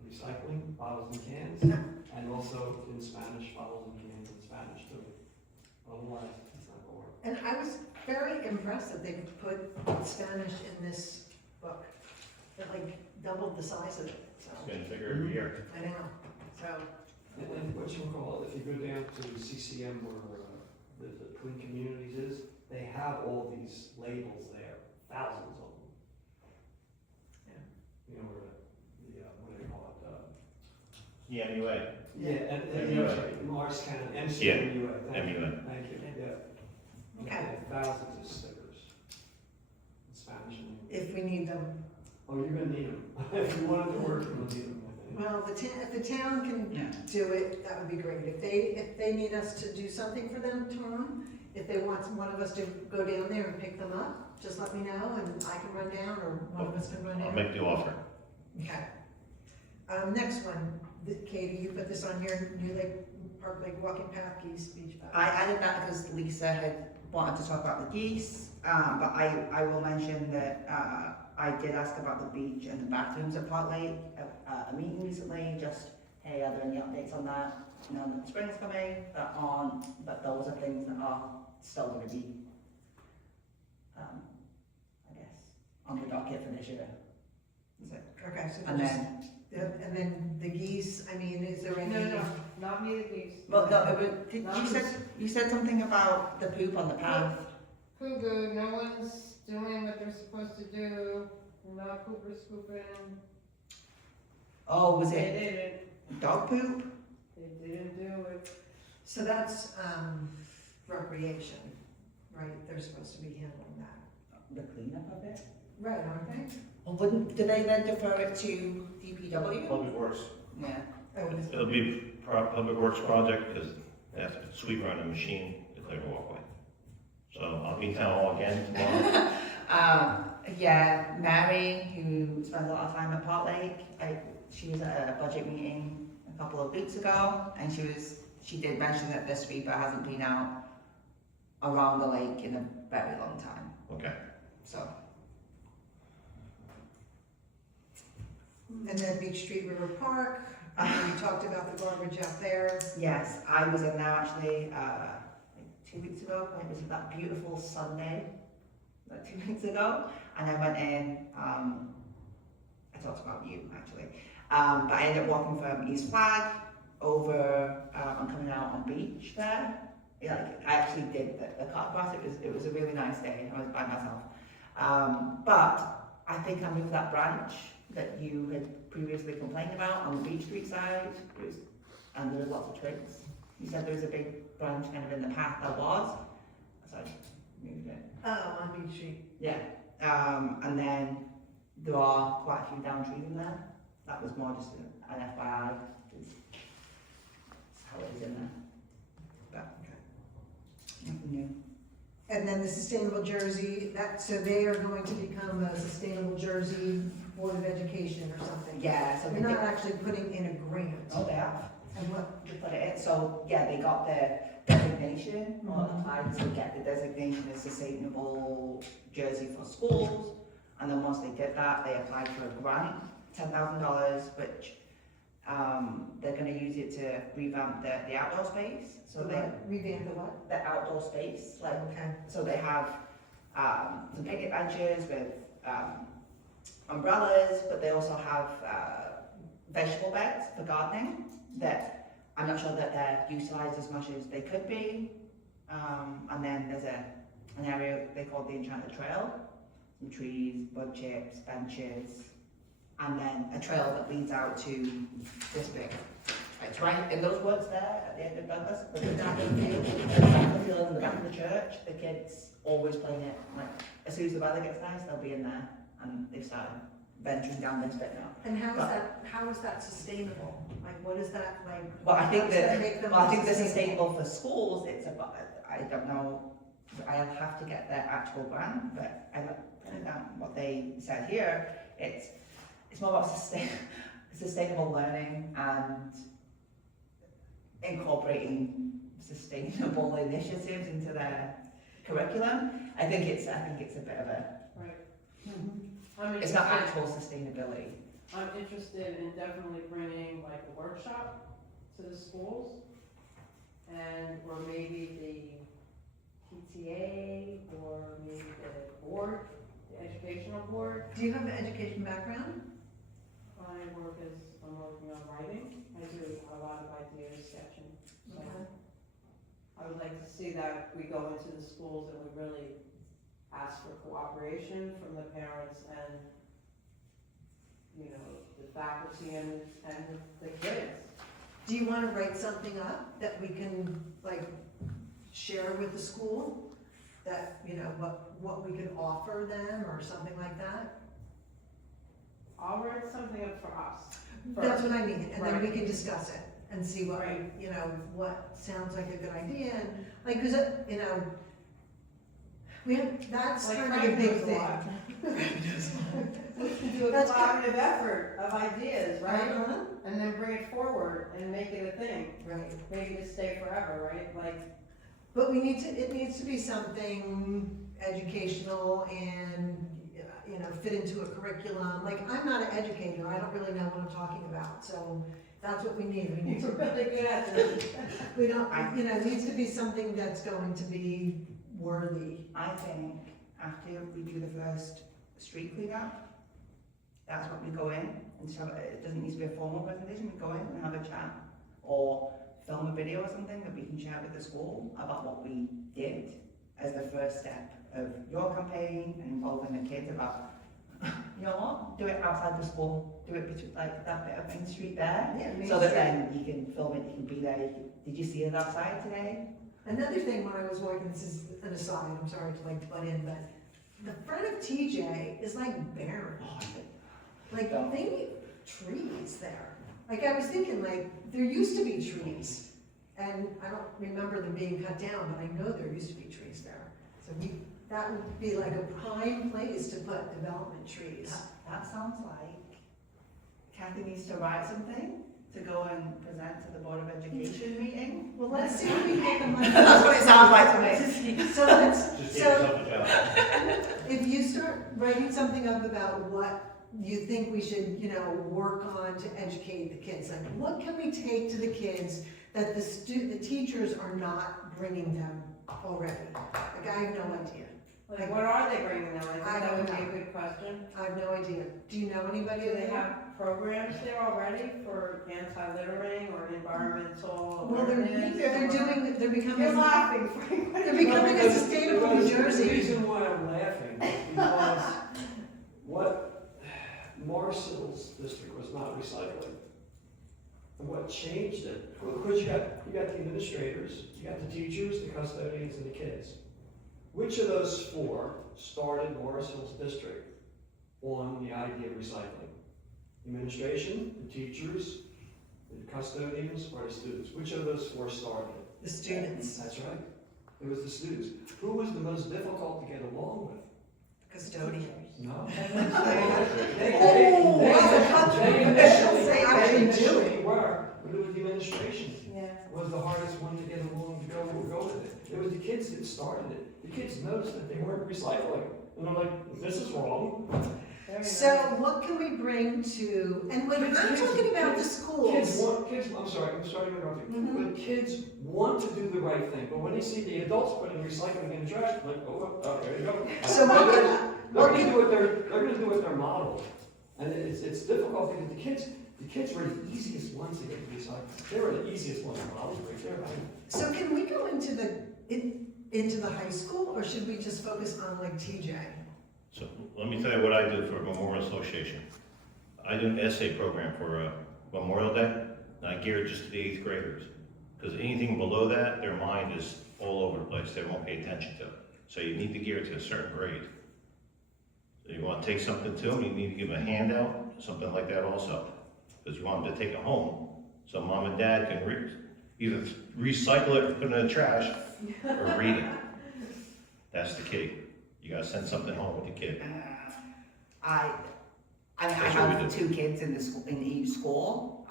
Recycling, bottles and cans, and also in Spanish, bottles and cans in Spanish too. Otherwise, it's not gonna work. And I was very impressed that they put Spanish in this book. It like doubled the size of it, so, It's getting bigger every year. I know, so. And what you call it, if you go down to CCM where the Twin Communities is, they have all these labels there, thousands of them. You know, where what do they call it, The MUA, yeah, and Mars County, MUA, thank you, MUA. thank you, yeah. Okay. They have thousands of stickers, in Spanish and English. If we need them. Oh, you're gonna need them, if you wanted to work, you're gonna need them, I think. Well, if the town Yeah. can do it, that would be great. If they need us to do something for them, Tom, if they want one of us to go down there and pick them up, just let me know and I can run down or one of us can run I'll down. make the offer. Okay. Next one, Katie, you put this on here, New Lake Park Lake Walking Path, Geese Beach Path. I added that because Lisa had wanted to talk about the geese, but I will mention that I did ask about the beach and the bathrooms at Park Lake at a meeting recently, just, hey, are there any updates on that? You know, the spring's coming, but those are things that are still going to be, I guess, on the docket for this year. That's it. Okay, so And just, then, and then the geese, I mean, is there any? No, not me the geese. well, you said something about the poop on the path. Poo-goo, no one's doing what they're supposed to do, they're not pooper scooping, Oh, was they it didn't, dog poop? they didn't do it. So that's, recreation, right? They're supposed to be handling that. The cleanup of it? Right, aren't they? Well, wouldn't, do they then defer it to DPW? Public Works. Yeah. Oh, it is. It'll be Public Works project, because they have to sweep around a machine to clear the walkway. So I'll be in town hall again tomorrow. Yeah, Mary, who spends a lot of time at Park Lake, she was at a budget meeting a couple of weeks ago, and she did mention that the sweeper hasn't been out around the lake in a very long time, Okay. so. And then Beach Street River Park, we talked about the garbage out there. Yes, I was in there actually, like 2 weeks ago, it was that beautiful Sunday, like 2 weeks ago, and I went in, I talked about you actually, but I ended up walking from East Flag over, and coming out on beach there. Yeah, like, I actually did the car across, it was a really nice day, I was by myself. But I think I moved that branch that you had previously complained about on the Beach Street side, and there was lots of twigs. You said there was a big branch kind of in the path that was, so I moved it. Oh, on Beach Street. Yeah, and then there are quite a few down trees in there. That was more just an FYI, it's how it is in there. But, nothing new. And then the Sustainable Jersey, so they are going to become a Sustainable Jersey Board of Education or something. Yeah, so They're not actually putting in a grant. Oh, they have. And what, To put it in, so yeah, they got their designation, or applied to get the designation as Sustainable Jersey for schools, and then once they did that, they applied for a grant, $10,000, which they're going to use it to revamp the outdoor space. So they revamp the what? the outdoor space, like Okay. so they have some picnic benches with umbrellas, but they also have vegetable beds for gardening that I'm not sure that they're utilised as much as they could be. And then there's an area they call the Enchanted Trail, some trees, bud chips, benches, and then a trail that leads out to this big. It's right in those woods there at the end of Douglas, but the field in the back of the church, the kids always playing it. Like as soon as the weather gets nice, they'll be in there, and they've started venturing down this bit now. And how is that sustainable? Like, what is that like? Well, I think How's that make them I think the sustainable for schools, it's about, I don't know, I'll have to get their actual grant, but I don't know what they said here. It's more about sustainable learning and incorporating sustainable initiatives into their curriculum. I think it's a bit of a, Right. Mm-hmm. it's not actual sustainability. I'm interested in definitely bringing like a workshop to the schools, and, or maybe the PTA, or maybe the board, the educational board. Do you have an education background? I'm working on writing, I do a lot of ideas, sketching, so. Okay. I would like to see that we go into the schools and we really ask for cooperation from the parents and, you know, the faculty and the kids. Do you wanna write something up that we can, like, share with the school? That, you know, what we could offer them or something like that? I'll write something up for us. That's what I mean, and then we Right. can discuss it and see what, Right. you know, what sounds like a good idea, and, like, cause, you know, we have, that's Like kind of a Frank big knows a thing. lot. We can do a That's collaborative effort of ideas, right? Uh-huh. And then bring it forward and make it a thing. Right, Maybe to stay forever, right? Like, but it needs to be something educational and, you know, fit into a curriculum, like, I'm not an educator, I don't really know what I'm talking about, so that's what we need you're to, really good at this. we don't, you know, it needs to be something that's going to be worthy. I think after we do the first street cleanup, that's what we go in, and so it doesn't need to be a formal presentation, we go in and have a chat, or film a video or something that we can share with the school about what we did as the first step of your campaign and involving the kids about, you know what, do it outside the school, do it between, like that bit of Main Street there, Yeah, Main so that Street. then you can film it, you can be there, did you see it outside today? Another thing when I was working, this is an aside, I'm sorry to like butt in, but the front of TJ is like barren. Like, they need trees there. Like, I was thinking, like, there used to be trees, and I don't remember them being cut down, but I know there used to be trees there. So that would be like a prime place to put development trees. That sounds like Kathy needs to write something to go and present to the Board of Education meeting. Well, let's see if we can get the money. That's what it sounds like to me. So let's, Just give so yourself a job. if you start writing something up about what you think we should, you know, work on to educate the kids, like what can we take to the kids that the teachers are not bringing them already? Like, I have no idea. Like, what are they bringing them? I I think that would don't be a know. good question. I have no idea. Do you know anybody? Do they there? have programs there already for anti-littering or environmental Well, they're awareness? they're becoming, You're laughing, Frank. they're becoming a sustainable New The Jersey. reason why I'm laughing is because what Morrisville's district was not recycling. And what changed it, because you got the administrators, you got the teachers, the custodians, and the kids. Which of those four started Morrisville's district on the idea of recycling? The administration, the teachers, the custodians, or the students? Which of those four started it? The students, That's right. It was the students. Who was the most difficult to get along with? custodians. No. Oh, that's a They actually do initially were, but it was the administration Yeah. was the hardest one to get along to go with it. It was the kids that started it. The kids noticed that they weren't recycling. And they're like, this is wrong. Very So nice. what can we bring to, and when I'm talking about the schools. I'm sorry to interrupt you. Mhm. But kids want to do the right thing, but when they see the adults putting recycling in the trash, like, oh, there you go. So what can, They're gonna do what they're modeled. And it's difficult because the kids were the easiest ones to get recycled. They were the easiest ones to model right there, right? so can we go into the high school, or should we just focus on like TJ? So let me tell you what I do for Memorial Association. I do an essay program for Memorial Day, and I gear it just to the 8th graders. Because anything below that, their mind is all over the place, they won't pay attention to it. So you need to gear it to a certain grade. So you want to take something to them, you need to give them a handout, something like that also. Because you want them to take it home, so mom and dad can either recycle it or put it in the trash, or read it. That's the key. You gotta send something home with the kid. I That's what we have do. 2 kids in the school, in each school.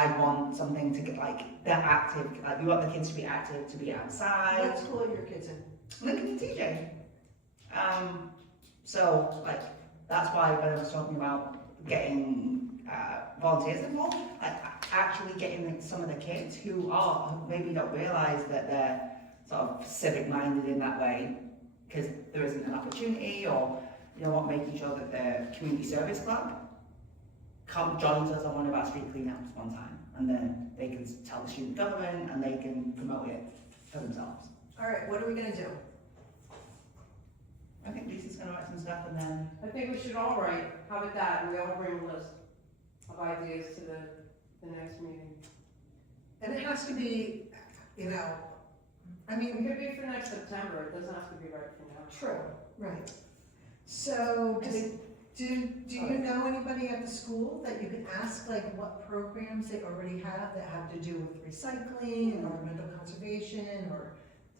I want something to get like, they're active, like we want the kids to be active, to be outside. What school are your kids in? Look at TJ. So like, that's why when I was talking about getting volunteers involved, like actually getting some of the kids who maybe don't realise that they're sort of civic minded in that way, because there isn't an opportunity, or you know what, making sure that they're community service club, come join us on one of our street cleanups one time, and then they can tell the student government and they can promote it for themselves. All right, what are we gonna do? I think Lisa's gonna write some stuff, and then I think we should all write, how about that, and we all bring a list of ideas to the next meeting. And it has to be, you know, I It mean, could be for next September, it doesn't have to be right for now. true, right. So, do you know anybody at the school that you can ask, like, what programs they already have that have to do with recycling, environmental conservation, or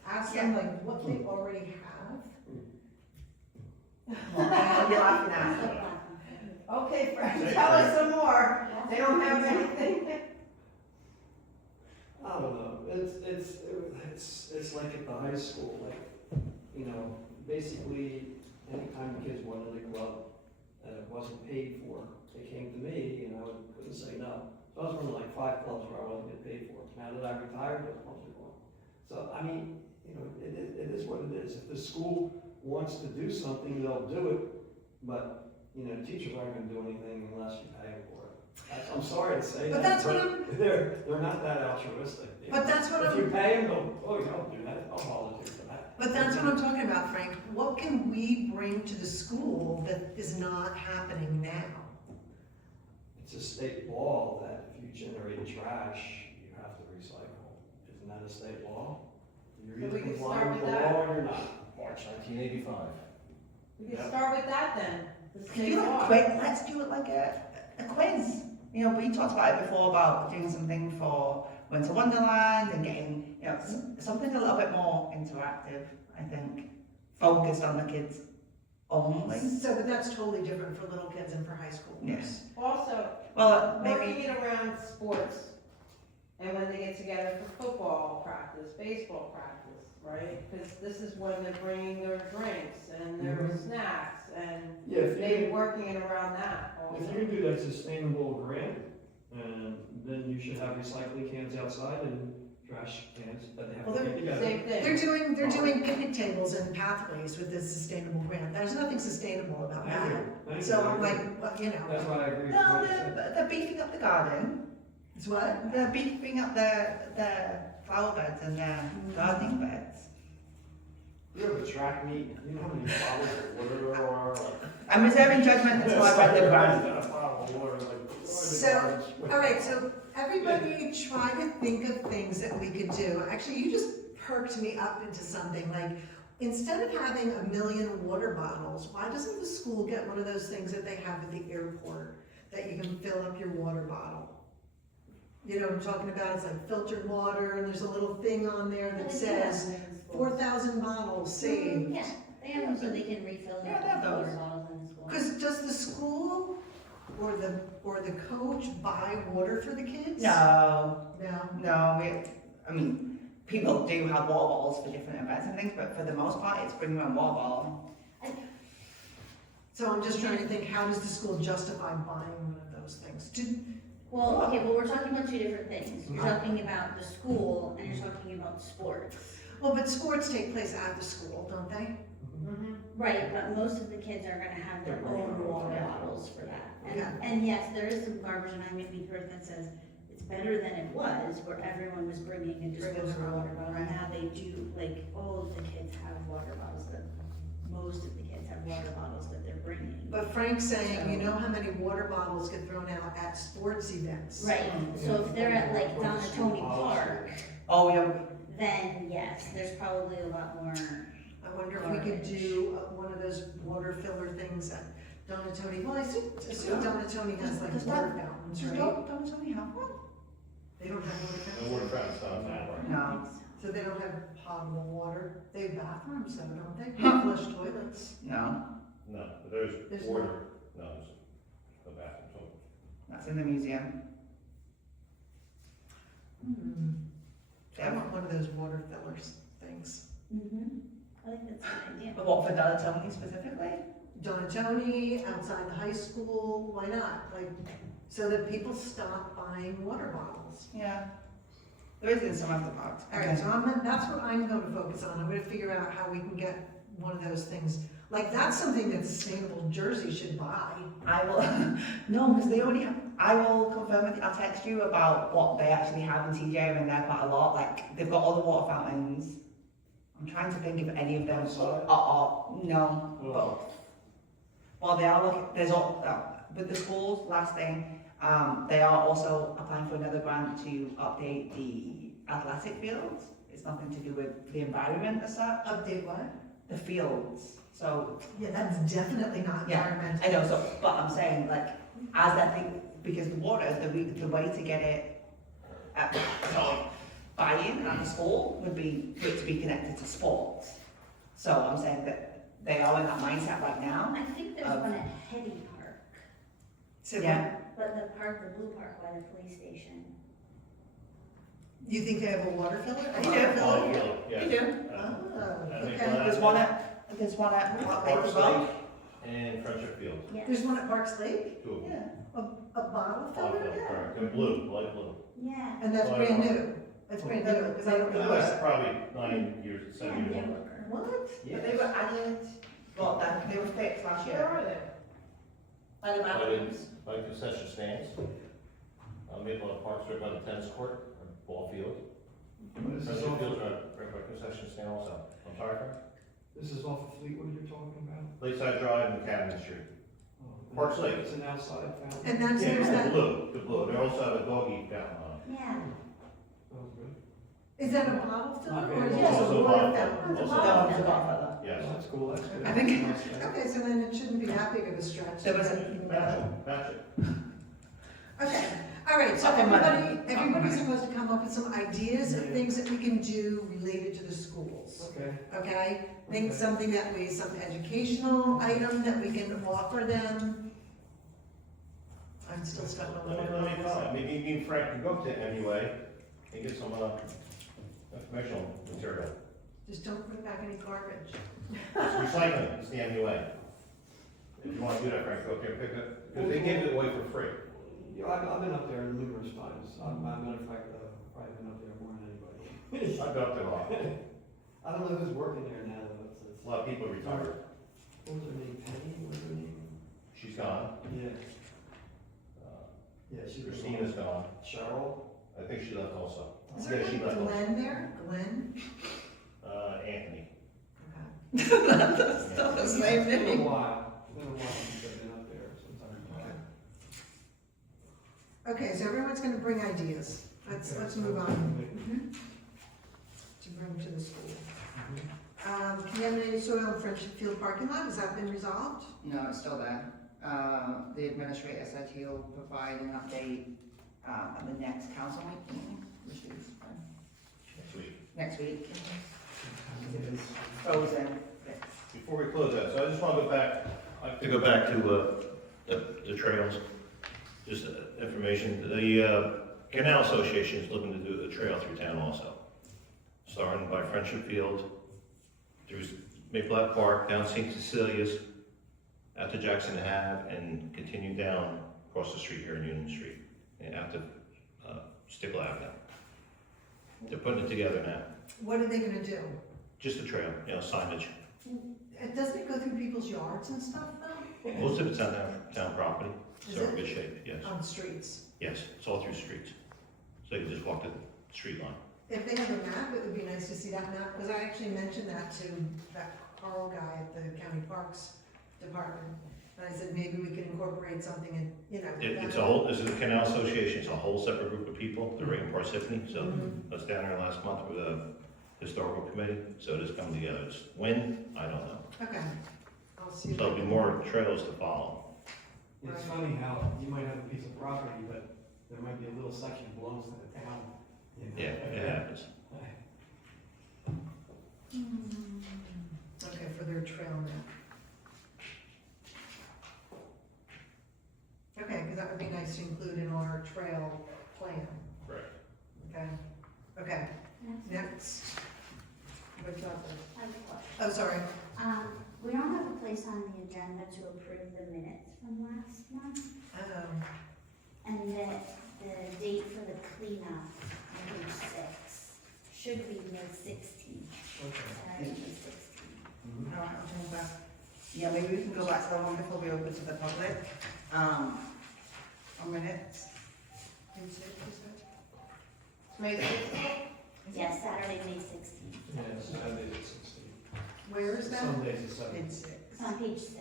ask them, like, what they already have? you're laughing at me. Okay, Frank, tell us some more, they don't have anything. I don't know, it's like at the high school, like, you know, basically, anytime the kids wanted a club and it wasn't paid for, they came to me and I couldn't say no. So I was running like 5 clubs where I wasn't getting paid for. Now that I retired, those clubs are gone. So, I mean, you know, it is what it is. If the school wants to do something, they'll do it, but, you know, teachers aren't gonna do anything unless you pay them for it. I'm sorry to say But that, that's what I'm, they're not that altruistic. you but know. that's what If I'm, you pay them, they'll, don't do that, I'll volunteer for that. but that's what I'm talking about, Frank. What can we bring to the school that is not happening now? It's a state law that if you generate trash, you have to recycle. Isn't that a state law? You're So either we can complying start with with the that. law or you're not. March 1985. We can Yeah. start with that then, the Could state you do law. a quick, let's do it like a quiz. You know, we talked about it before about doing something for Winter Wonderland and getting, you know, something a little bit more interactive, I think, focused on the kids only. So, but that's totally different for little kids and for high schoolers. Yes. Also, Well, working maybe, it around sports, and when they get together for football practice, baseball practice, right? Because this is when they're bringing their drinks and their snacks, and Yeah, if maybe you, working it around that also. if you do that sustainable grant, then you should have recycling cans outside and trash cans that they have Well, to get together. Same thing. They're doing picnic tables and pathways with this sustainable grant. There's nothing sustainable about Thank that. you. Thank So you. I'm like, well, you know, That's why I agree with no, what you said. they're beefing up the garden. it's what? They're beefing up their flower beds and their gardening beds. You have a track meet, you know how many bottles of water there are? I'm reserving judgment until I read the grant. A bottle of water, like, So, all right, so everybody try to think of things that we could do. Actually, you just perked me up into something, like, instead of having 1 million water bottles, why doesn't the school get one of those things that they have at the airport, that you can fill up your water bottle? You know what I'm talking about? It's like filtered water, and there's a little thing on there that says 4,000 bottles saved. Yeah, they have them so they can refill Yeah, their they have those. water bottles in the school. Because does the school or the coach buy water for the kids? No, No. I mean, people do have water bottles for different events and things, but for the most part, it's bring your own water bottle. So I'm just trying to think, how does the school justify buying one of those things? Well, okay, well, we're talking about 2 different things. You're talking about the school and you're talking about sports. Well, but sports take place at the school, don't they? Mhm. Right, but most of the kids are gonna have their own water bottles for that. Yeah. And yes, there is some garbage, and I'm gonna be correct that says it's better than it was, where everyone was bringing a disposable water bottle. right. Now they do, like, all of the kids have water bottles, that most of the kids have water bottles that they're bringing. But Frank's saying, you know how many water bottles get thrown out at sports events? Right, so if they're at like Donatoni Park, Oh, yeah, then yes, there's probably a lot more. I wonder if we could do one of those water filler things at Donatoni. Well, I assume Donatoni has like Does water that- fountains, just right? don't only have one. They don't have water No water fountains? fountains on that one. No, So they don't have potable water? They have bathrooms though, don't they? Flush toilets. no, No, but there's There's water, no, there's no bathroom. that's in the museum. I want one of those water fillers things. I think that's a good idea. But what, for Donatoni specifically? Donatoni, outside the high school, why not? Like, so that people stop buying water bottles. Yeah. There is in some of the parks. All right, so that's what I'm going to focus on. I'm going to figure out how we can get one of those things. Like, that's something that Sustainable Jersey should buy. I will, no, because they already have, I will confirm with you, I'll text you about what they actually have in TJ, and they're quite a lot, like, they've got all the water fountains. I'm trying to think if any of them no, but, well, they are looking, there's all, with the schools, last thing, they are also applying for another grant to update the athletic fields. It's nothing to do with the environment as such, Update what? the fields, so. Yeah, that's definitely not Yeah, environmental. I know, so, but I'm saying, like, as that thing, because the water, the way to get it, sort of buy-in at the school would be for it to be connected to sports. So I'm saying that they are in that mindset right now. I think there's one at Heady Park, So Yeah, but the park, the blue park by the police station. you think they have a water filler? A They water do. filler? Oh, really? Yeah. you do. Oh, I think okay. There's one at Parks Lake and Friendship Field. Yeah. There's one at Parks Lake? Two of them. Yeah. A bottle Five filler? of them, correct. In blue, light blue. Yeah. And that's Well, brand new? That's brand new, because I don't know. That's probably 9 years, 7 years old. What? But they were added, well, then, they were fixed last Where year. are they? By the bathrooms. By concession stands. Maple Parks right by the tennis court, or ball field. This is Friendship off, Field's right by concession stand also. I'm sorry, Frank? this is off of Fleetwood you're talking about? Lakeside Drive and Academy Street. Oh, Parks Lake. It's an outside fountain. And that's, Yeah, there's the that, blue, the blue. They also have a doggy fountain on it. Yeah. That was good. is that a bottle filler Not or is very it much. just a Also water bottle fountain? filler. It's a Also- No, bottle it's a filler. bottle filler. Yes. That's cool, that's good. I think- Okay, so then it shouldn't be that big of a stretch. There was a, Match it. Okay, all right, so Okay, everybody's supposed to come up with some ideas of things that we can do related to the schools, Okay, okay? Think Okay. something that we, some educational item that we can offer them. I'm still stuck on the Let me follow. Maybe me and Frank can go up to MUA and get some informational material. Just don't put back any garbage. It's recycling, it's the MUA. If you want to do that, Frank, go up there and pick it, because they give it away for free. yeah, I've been up there numerous times. Matter of fact, probably been up there more than anybody. I've been up there a lot. I don't know who's working there now, though. A lot of people retired. What was her name, Penny, what was her name? She's gone. Yeah, Uh, yeah, she was. Christina's gone. Cheryl? I think she left also. Is Yeah, she there left also. Glenn there? Glenn? Anthony. Okay. That's not the same It's been thing. a while, it's been a while since I've been up there, sometime. Okay, so everyone's gonna bring ideas. Let's move on to bring to the school. Contaminated soil in Friendship Field parking lot, has that been resolved? No, it's still there. The administrator said he'll provide an update, at the next council meeting, which is, Sweet. next week. It's frozen. Before we close that, so I just want to go back, I'd like to go back to the trails, just information. The Canal Association is looking to do a trail through town also, starting by Friendship Field, through Maple Park, down St. Cecilia's, out to Jackson Ave, and continue down across the street here in Union Street, and out to Stickle Avenue. They're putting it together now, What are they gonna do? just a trail, signage. Doesn't it go through people's yards and stuff though? Most of it's on town property, Is so in it? good shape, yes. On streets? Yes, it's all through streets. So you can just walk the street line. If they have a map, it would be nice to see that map, because I actually mentioned that to that Carl guy at the county parks department. And I said, maybe we could incorporate something in, It's a whole, this is the Canal Association, it's a whole separate group of people, they're right in Parsippany, so Mhm. I was down there last month with the historical committee, so it is coming together. It's when, I don't know. Okay. I'll see. So if there'll I be can- more trails to follow. It's funny how you might have a piece of property, but there might be a little section belongs to the town. you know? Yeah, it happens. Okay, for their trail map. Okay, because that would be nice to include in our trail plan, Right. okay? Okay, next. What's up? I have a question. Oh, sorry. We don't have a place on the agenda to approve the minutes from last month, and the date for the cleanup on page 6 should be May 16th. Okay. May 16th. Alright, I'll change that. Yeah, maybe we can go back to the one before we open to the public. On minutes. Page 6, you said? May 6th? Yes, Saturday, May 16th. Yeah, Saturday at 16. Where is that? Sundays at 7. Page 6. It's on page 6.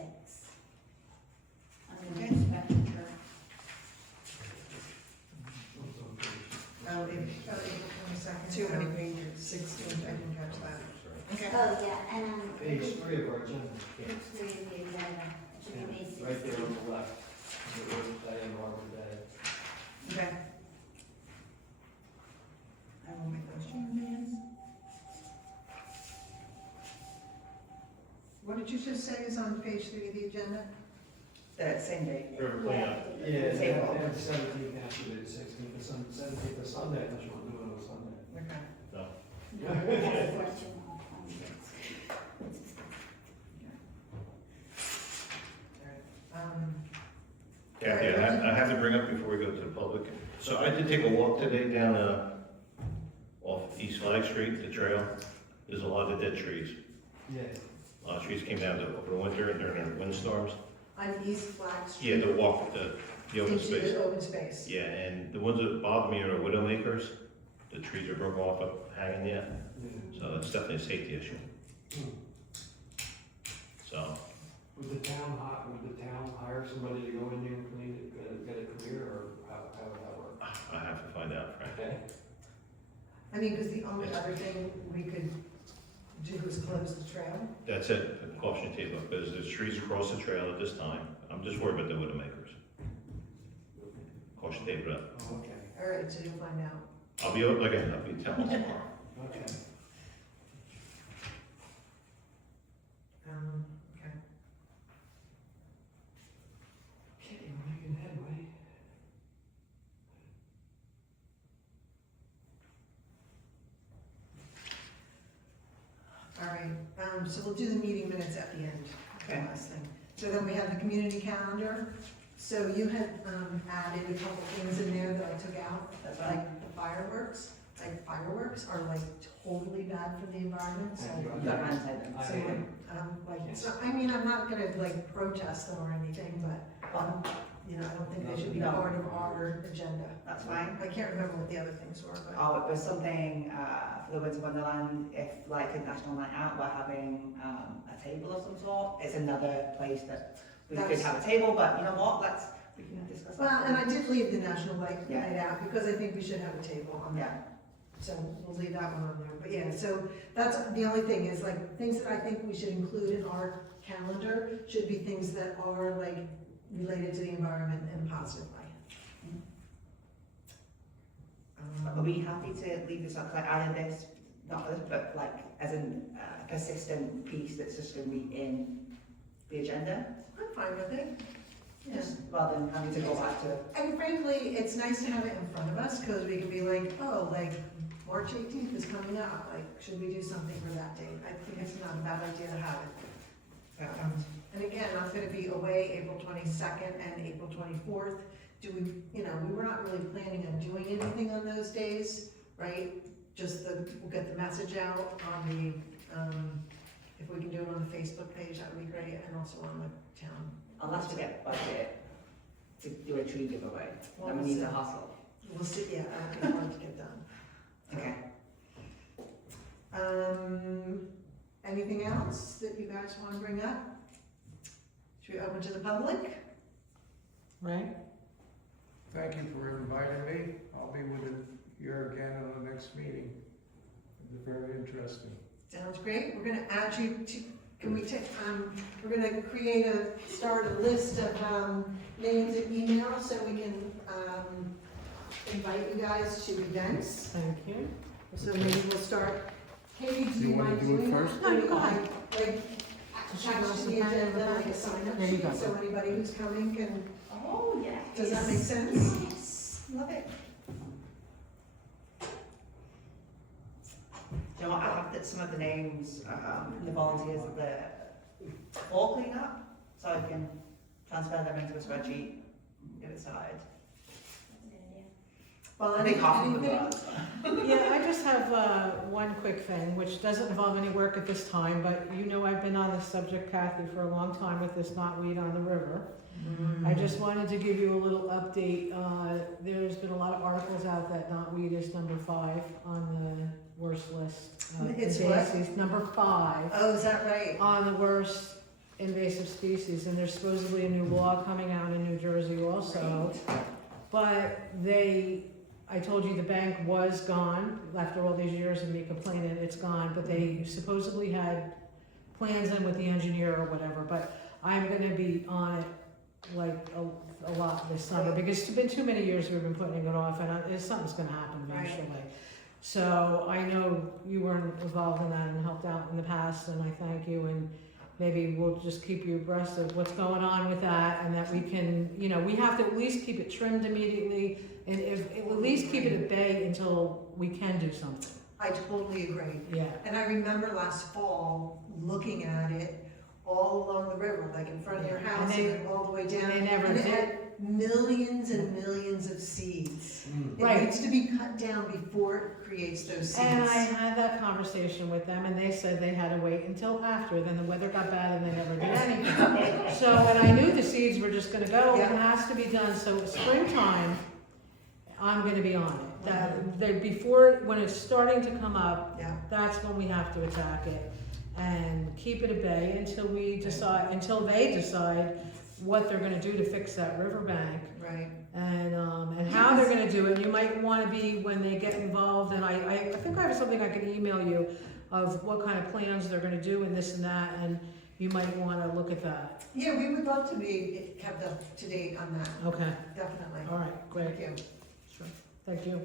Under Okay. the inspector. Oh, April 22nd. Too many pages. 16th, I didn't catch that. Okay. Oh, yeah, and Page 3 of our agenda. page 3 of the agenda, it should be May 16th. Right there on the left. The Earth Day and Arbor Day. Okay. I will make those changes. What did you just say is on page 3 of the agenda? The same date. River cleanup. Yeah, Same they have one. the 17th, actually, the 16th, the 17th is Sunday, unless you want to do it on Sunday. Okay. No. That's the question on Kathy, I have to bring up before we go to the public. So I did take a walk today down, off East Flag Street, the trail. There's a lot of dead trees. Yeah. A lot of trees came down over the winter and during the windstorms. On East Flag Street. Yeah, the walk, the open Into space. the open space. Yeah, and the ones that bother me are the widowmakers. The trees are broken off, up hanging yet, so it's definitely a safety issue. So, Would the town hire somebody to go in there and clean it, get a career, or how would that work? I have to find out, Frank. Okay. I mean, because the only other thing we could do is close the trail. That's it, the caution tape up, because there's trees across the trail at this time. I'm just worried about the widowmakers. Caution tape it up. Oh, okay. All right, so you'll find out. I'll be, like, I'll be telling tomorrow. Okay. Okay. Okay, we're making headway. All right, so we'll do the meeting minutes at the end, the Okay. last thing. So then we have the community calendar. So you had added a couple things in there that I took out, That's right. like the fireworks. Like fireworks are like totally bad for the environment, so. Thank you. You got mine said. I So, am. so, I mean, I'm not gonna like protest them or anything, but, you know, I don't think they should be No. part of our agenda. That's fine. I can't remember what the other things were, but. Oh, it was something, for the Winter Wonderland, if like a national night out, we're having, a table of some sort. It's another place that we could That's- have a table, but you know what, we can discuss that. Well, and I did leave the National Night Yeah. Night out because I think we should have a table on that. Yeah, So we'll leave that one on there. But yeah, so that's the only thing is like, things that I think we should include in our calendar should be things that are like related to the environment in a positive way. are we happy to leave this up, 'cause I added this, not for this, but like, as a persistent piece that's just gonna be in the agenda? I'm fine with it. Yeah. Just rather than having to go back to, And frankly, it's nice to have it in front of us because we can be like, oh, like March 18th is coming up, like, should we do something for that date? I think it's not a bad idea to have it. And again, I'm gonna be away April 22nd and April 24th. Do we, you know, we were not really planning on doing anything on those days, right? Just we'll get the message out on the, if we can do it on the Facebook page, that would be great, and also on the town. unless we get budget to do a tree giveaway, Well, then we we'll need see. to hustle. We'll see, yeah, that'd be hard to get done. Okay. Anything else that you guys want to bring up? Should we open to the public? Right? Thank you for inviting me. I'll be with you again on the next meeting. It'll be very interesting. Sounds great. We're gonna add you to, can we take, we're gonna start a list of, names and emails so we can, invite you guys to events. Thank you. So maybe we'll start. Katie, do You you wanna mind do it doing that? first? No, you go ahead. Like, attach to the agenda, like a sign up There you sheet, go. so anybody who's coming can, Oh, yeah. does that make sense? Yes, love it. You know what, I have some of the names, the volunteers of the fall cleanup, so I can transfer them into a spreadsheet, get it started. Well, I think half of them anything? are. Yeah, I just have one quick thing, which doesn't involve any work at this time, but you know I've been on this subject, Kathy, for a long time with this knotweed on the river. I just wanted to give you a little update. There's been a lot of articles out that knotweed is number 5 on the worst list. It's what? Invasive, number 5 Oh, is that right? on the worst invasive species, and there's supposedly a new law coming out in New Jersey also. But I told you the bank was gone, after all these years of me complaining, it's gone, but they supposedly had plans in with the engineer or whatever, but I'm gonna be on it like a lot this summer, because it's been too many years we've been putting it off, and something's gonna happen eventually. So I know you were involved in that and helped out in the past, and I thank you, and maybe we'll just keep you abreast of what's going on with that, and that we can, we have to at least keep it trimmed immediately, and at least keep it at bay until we can do something. I totally agree. Yeah. And I remember last fall, looking at it all along the river, like in front of your house and all the way down. They never And it did. had millions and millions of seeds. It Right. needs to be cut down before it creates those seeds. And I had that conversation with them, and they said they had to wait until after, then the weather got bad and they never did anything. So when I knew the seeds were just gonna go, it has to be done, so springtime, I'm gonna be on it. Before, when it's starting to come up, that's when we have to attack it. And keep it at bay until they decide what they're gonna do to fix that riverbank. Right. And how they're gonna do it. You might wanna be, when they get involved, and I think I have something I can email you of what kind of plans they're gonna do and this and that, and you might wanna look at that. Yeah, we would love to be kept up to date on that. Okay, Definitely. all right, great. Thank you. Sure, thank you.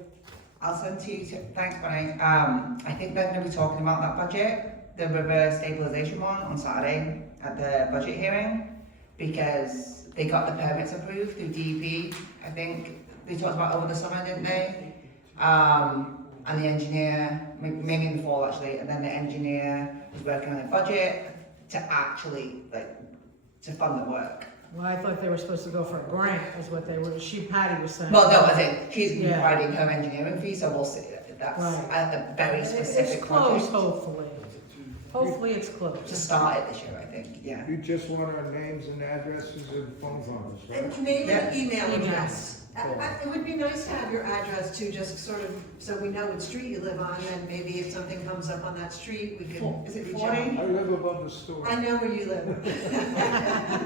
I'll send to you, thanks Bonnie. I think they're going to be talking about that budget, the river stabilisation one on Saturday at the budget hearing, because they got the permits approved through DEP. I think they talked about over the summer, didn't they? And the engineer, maybe in the fall actually, and then the engineer is working on a budget to actually, to fund the work. Well, I thought they were supposed to go for a grant, is what Patty was saying. Well, no, I think she's Yeah. providing her engineering fee, so we'll see. That's Right. a very specific It's close, project. hopefully. Hopefully it's To close. start it this year, I think, yeah. You just want our names and addresses and phone numbers, right? And maybe an email Email. address. It would be nice to have your address too, just sort of, so we know what street you live on, and maybe if something comes up on that street, we can. Is it reach 40? out. I live above the store. I know where you live.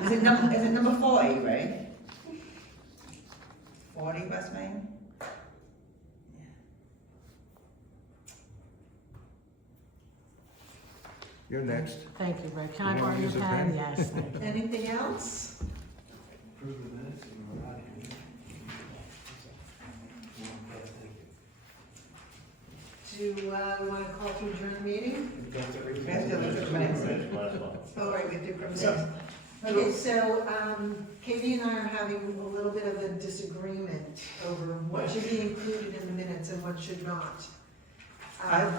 Is it number 40, right? 40 West Main? You're next. Thank you, Rick. Can I You borrow wanna your use a pen? pen? Yes, thank you. Anything else? Approve the minutes and we're out of here. Do we want to call to adjourn the meeting? We have to look at the minutes. Oh, right, we have to approve the Okay, so Katie and I are having a little bit of a disagreement over what should be included in the minutes and what should not. I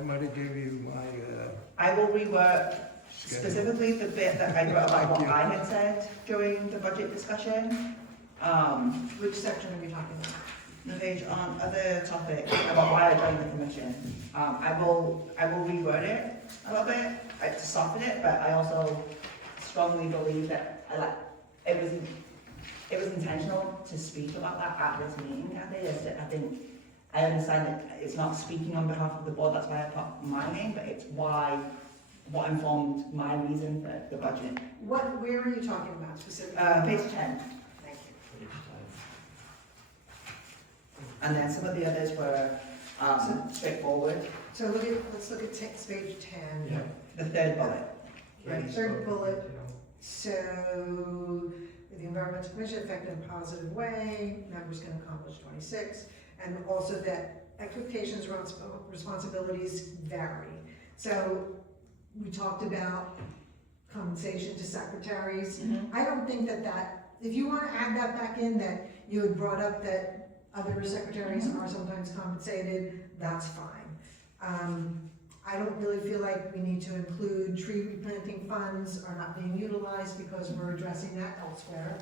might have gave you my, I will rework schedule. specifically the bit that I wrote about what I had said during the budget discussion. Which section are we talking about? The page on other topic about why I joined the commission. I will reword it a little bit to soften it, but I also strongly believe that it was intentional to speak about that at this meeting, Kathy. I think I understand that it's not speaking on behalf of the board, that's why I put my name, but it's what informed my reason for the budget. Where are you talking about specifically? Page 10. Thank you. And then some of the others were straightforward. So let's look at page 10. The third bullet. Right, third bullet. So, the environmental commission affected in a positive way, members can accomplish 26, and also that expectations, responsibilities vary. So, we talked about compensation to secretaries. I don't think that, if you want to add that back in, that you had brought up that other secretaries are sometimes compensated, that's fine. I don't really feel like we need to include tree replanting funds are not being utilized because we're addressing that elsewhere.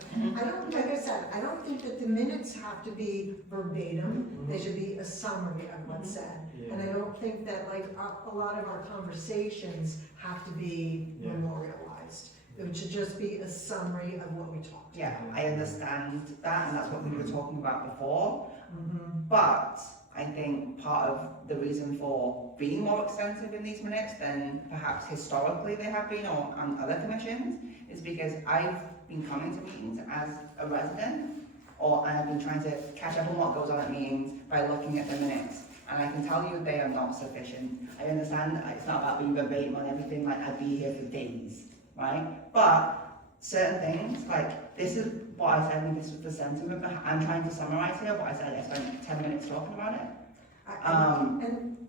Like I said, I don't think that the minutes have to be verbatim, they should be a summary of what's said. And I don't think that like a lot of our conversations have to be memorialized. It should just be a summary of what we talked Yeah, about. I understand that, and that's what we were talking about before. Mhm. But I think part of the reason for being more extensive in these minutes than perhaps historically they have been or on other commissions is because I've been coming to meetings as a resident, or I've been trying to catch up on what goes on at meetings by looking at the minutes. And I can tell you they are not sufficient. I understand that it's not about being verbatim on everything, like I'd be here for days, right? But certain things, like this is what I said, and this was the sentiment. I'm trying to summarize here what I said. I spent 10 minutes talking about it.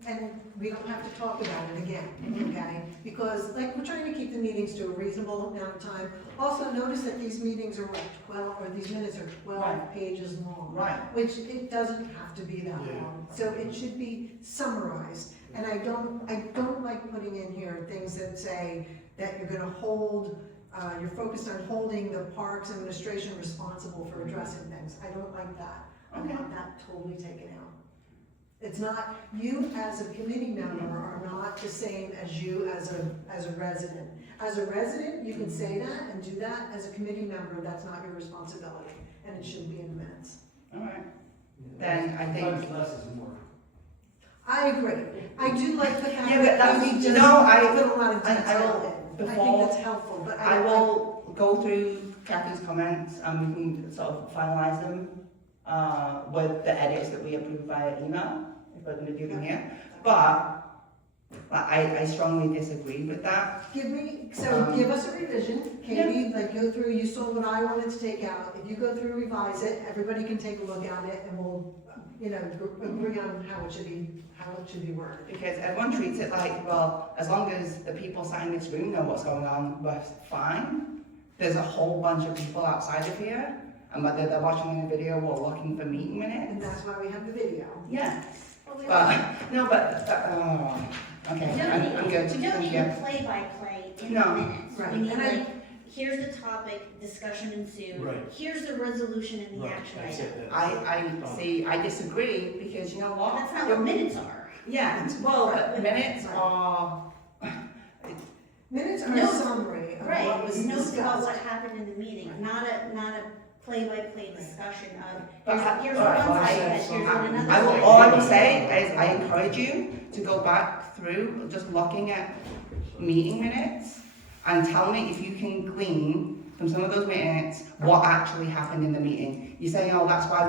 And we don't have to talk about it again, Mhm. okay? Because like, we're trying to keep the meetings to a reasonable amount of time. Also, notice that these meetings are like 12, or these minutes are 12 Right. pages long. Right. Which it doesn't have to be that Yeah. long. So it should be summarized. And I don't like putting in here things that say that you're gonna hold, you're focused on holding the parks administration responsible for addressing things. I don't like that. I Okay. want that totally taken out. It's not, you as a committee member are not the same as you as a resident. As a resident, you can say that and do that. As a committee member, that's not your responsibility, and it shouldn't be in the minutes. All right. Then I think- Sometimes less is more. I agree. I do like the fact Yeah, but that that's- we just no, I- put a lot of I detail will- in. I before- think that's helpful, but I will go through Kathy's comments and we can sort of finalize them with the edits that we approve via email, if we're gonna do them here. But I strongly disagree with that. Give us a revision, Katie, like go through, you saw what I wanted to take out. If you go through, revise it, everybody can take a look at it and we'll, agree on how it should be worded. Because everyone treats it like, well, as long as the people sat in this room know what's going on, we're fine. There's a whole bunch of people outside of here, and whether they're watching the video or looking for meeting And minutes. that's why we have the video. Yeah, But we okay, I'm good, we don't thank need you. a play-by-play in the No. minutes. Right. We need And I- like, here's the topic, discussion ensued. Right. Here's the resolution and the Right, action that's item. it. I disagree, because you know But what? that's not what minutes are. Yeah, well, but minutes are, Minutes are a Notes. summary of what Right, was notes about what discussed. happened in the meeting, not a play-by-play discussion of, But here's all one right, side, well, here's another I will, side. all I will say is I encourage you to go back through just looking at meeting minutes and tell me if you can glean from some of those minutes what actually happened in the meeting. You're saying, oh, that's why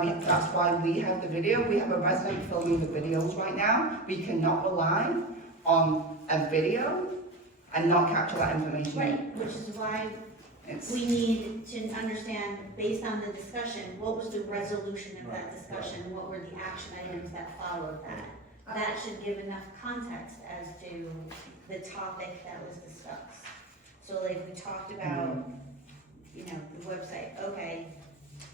we have the video. We have a resident filming the videos right now. We cannot rely on a video and not capture that information. Right, which is why It's, we need to understand, based on the discussion, what was the resolution of that Right, discussion? What were the action items that followed that? That should give enough context as to the topic that was discussed. So like we talked about, the website, okay,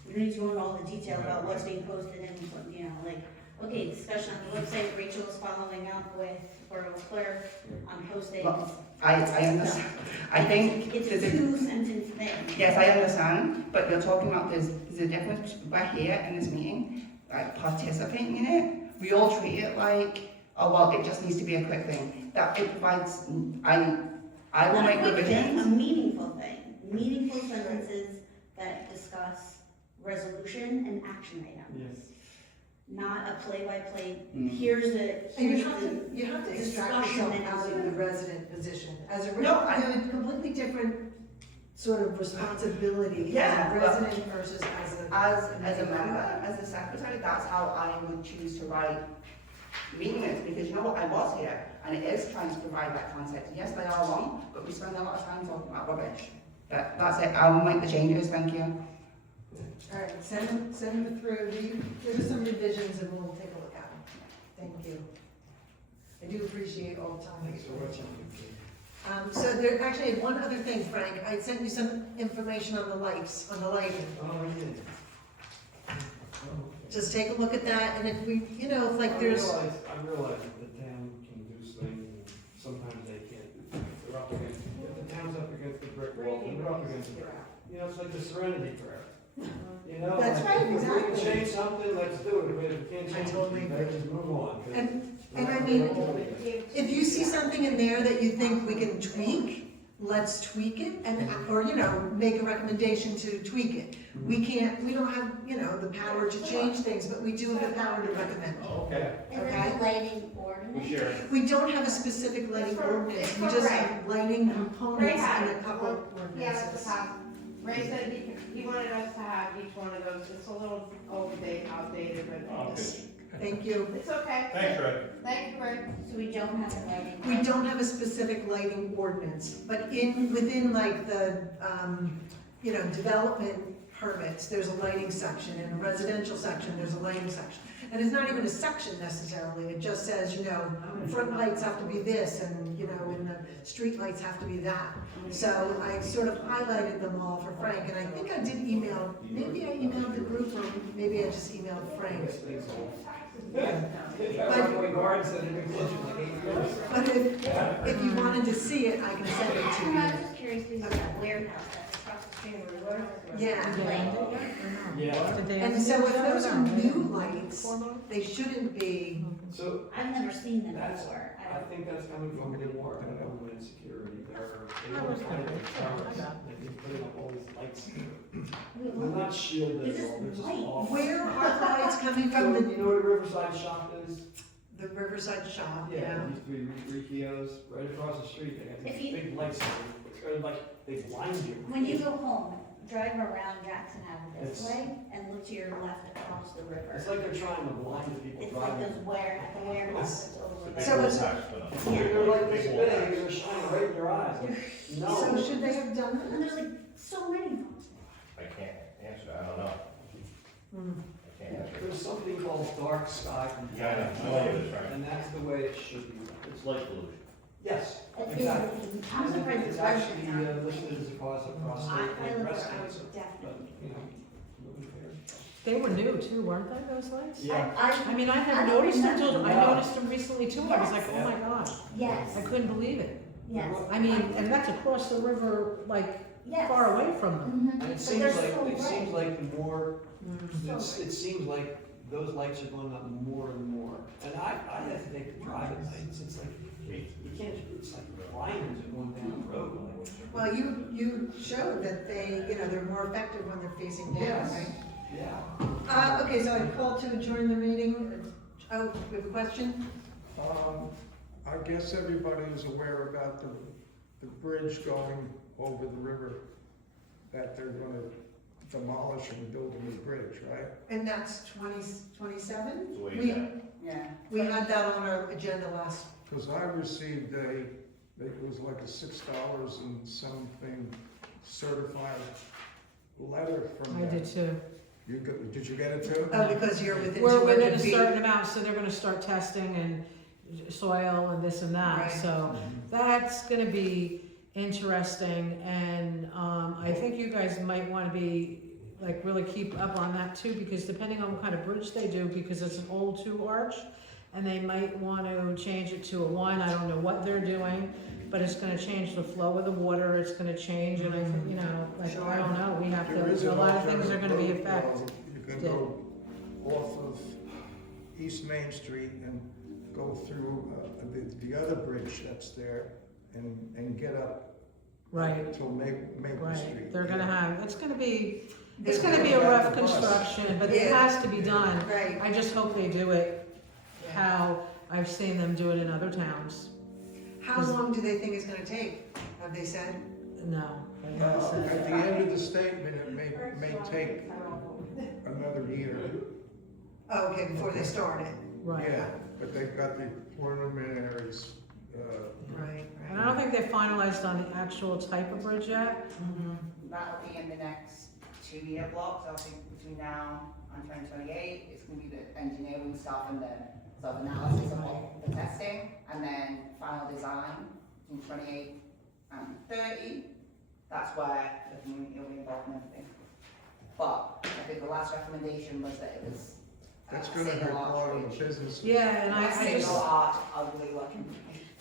we don't need to go into all the detail about what's being posted and, okay, discussion on the website, Rachel's following up with Borough Clerk on postings. Well, I understand. I think It's there's a a, 2-sentence thing. yes, I understand, but you're talking about there's a difference. We're here in this meeting, like participating in it. We all treat it like, oh, well, it just needs to be a quick thing. That it provides, I will Not a make quick thing, revisions. a meaningful thing, meaningful sentences that discuss resolution and action items. Yes. Not a play-by-play, Mm. here's And the, you have to extract discussion yourself that out is- of the resident position. As a, No, I- you have a completely different sort of responsibility Yeah, as a but- resident versus as a. As a member, as a secretary, that's how I would choose to write meeting minutes, because you know what, I was here, and it is trying to provide that context. Yes, they are long, but we spend a lot of time talking about rubbish. That's it, I will make the changes, thank you. All right, send them through, give us some revisions and we'll take a look at them. Thank you. I do appreciate all the time. Thanks for watching. So there, actually, one other thing, Frank, I sent you some information on the lights, on the lighting. Oh, yeah. Just take a look at that, and if we, if like I there's, realize that the town can do things, and sometimes they can't. They're up against, if the town's up against the brick wall, and they're up against the, it's like the serenity prayer. That's right, If we exactly. can change something, let's do it, but if we can't I change totally it, let's just move on. 'cause and we're I not mean, gonna hold it. if you see something in there that you think we can tweak, let's tweak it and, or, you know, make a recommendation to tweak it. We don't have, you know, the power to change things, but we do have the power to recommend. Okay. And then the lighting ordinance. We don't have a specific lighting ordinance, we just have lighting components in a couple Yeah, that's ordinances. the top. Ray said he wanted us to have each one of those, it's a little outdated, but Thank you. it's okay. Thanks, Ray. Thank you, Ray. So we don't have a lighting. We don't have a specific lighting ordinance, but within like the, you know, development permits, there's a lighting section, in a residential section, there's a lighting section. And it's not even a section necessarily, it just says, you know, front lights have to be this, and, you know, and the street lights have to be that. So I sort of highlighted them all for Frank, and I think I did email, maybe I emailed the group, or maybe I just emailed Frank. But if you wanted to see it, I can send it to I you. was just curious, because that warehouse that's across the street where we were. Yeah. Yeah, And so if those are new lights, they shouldn't be, so I've never seen them That's- before. I think that's coming from the Department of Homeland Security. They don't find the cameras, they're putting up all these lights. They're not shielded This at is all, they're just light. off. where are the lights coming So, from? you know where the Riverside shop is? The Riverside shop, yeah. Used to be Ricchio's, right across the street, they got If these you- big lights, it's kind of like, they blind you. When you go home, drive around Jackson Avenue this It's- way and look to your left across the river. It's like they're trying to blind the people It's like driving. those the warehouse that's over there. So it's- They're like this big, they're shining right in your eyes. So No, should they have done And there's like so many of them. I can't answer, I don't know. that? I can't answer. there's something called dark sky Yeah, I know. compliance, I know what it is, right. and that's the way it should be. It's light pollution. Yes, It's exactly. I'm And surprised it's it's actually wasn't. listed as a cause of I prostate live and there, breast I cancer, would but, definitely. you know, moving there. They were new too, weren't they, those lights? Yeah, I mean, I I had don't noticed them till, I remember. noticed them recently too, I was like, oh my gosh, Yes, I couldn't believe it. yes. I mean, and that's across the river, like, Yes. far away from them. Mhm. and it But seems they're like, so it bright. seems like the more, Mm. it seems like those lights are going up more and more. And I hesitate to drive at nights, it's like, you can't, it's like blinders going down the road. Well, you showed that they, you know, they're more effective when they're facing down, Yes. right? Yeah. Okay, so I called to adjourn the meeting. Oh, we have a question? I guess everybody is aware about the bridge going over the river, that they're gonna demolish and build a new bridge, right? And that's 2027? The way you got it. Yeah. We had that on our agenda last, Because I received it was like a $6 and something certified letter from I them. did too. Did you get it too? oh, because you're within We're within 200 a feet. certain amount, so they're gonna start testing and soil and this and that, Right. so that's gonna be interesting, and, I think you guys might wanna be, like, really keep up on that too, because depending on what kind of bridge they do, because it's an old 2-arch, and they might wanna change it to a 1, I don't know what they're doing, but it's gonna change the flow of the water, it's gonna change, and I think, you know, like, I don't know, we have There is to, a an lot of things are gonna be alternative road, affected. You can go off of East Main Street and go through the other bridge that's there and get up Right, till Maple right, Street. they're gonna have, it's gonna be There's a gonna rough be a bus. construction, but it Yeah. has to be done. Right. I just hope they do it how I've seen them do it in other towns. How long do they think it's gonna take? Have they said? No, I haven't At said the that. end of the statement, it may take another year. Oh, okay, before they start it. Right, Yeah, but they've got the preliminaries, Right, and I don't think they finalized on the actual type of bridge yet. That'll be in the next 2-year block, so I think between now and 2028, it's gonna be the engineering stuff and the sort of analysis of what the testing, and then final design in 28 and 30. That's where the community will be involved in everything. But I think the last recommendation was that it was that's a gonna hurt single a lot arch of bridge. businesses. Yeah, and I Single just, arch, ugly looking.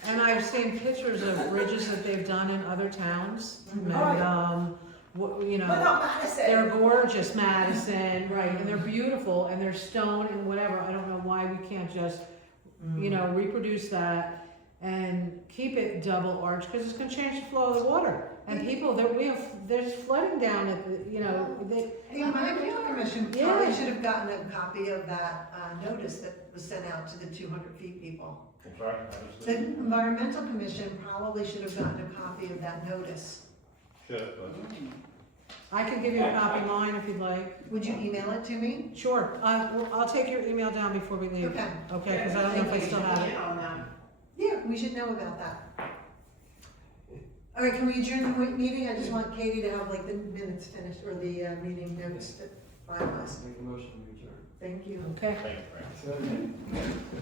and I've seen pictures of bridges that they've done in other towns, and, you But know, not Madison. they're gorgeous, Madison, right, and they're beautiful, and they're stone and whatever, I don't know why we can't just, you know, reproduce that and keep it double arch, because it's gonna change the flow of the water. And people, there's flooding down at the, you know, they. The Environmental Commission Yeah. probably should have gotten a copy of that notice that was sent out to the 200 feet people. I'm sorry, The Environmental Commission probably should have gotten a copy of that notice. should, but. I can give you a copy of mine if you'd like. Would you email it to me? Sure, I'll take your email down before we leave. Okay. Okay, because I don't know if I still have it. On that. Yeah, we should know about that. All right, can we adjourn the meeting? I just want Katie to have like the minutes finished, or the meeting notes finalized. Make a motion to adjourn. Thank you. Okay. Thank you, Frank. So,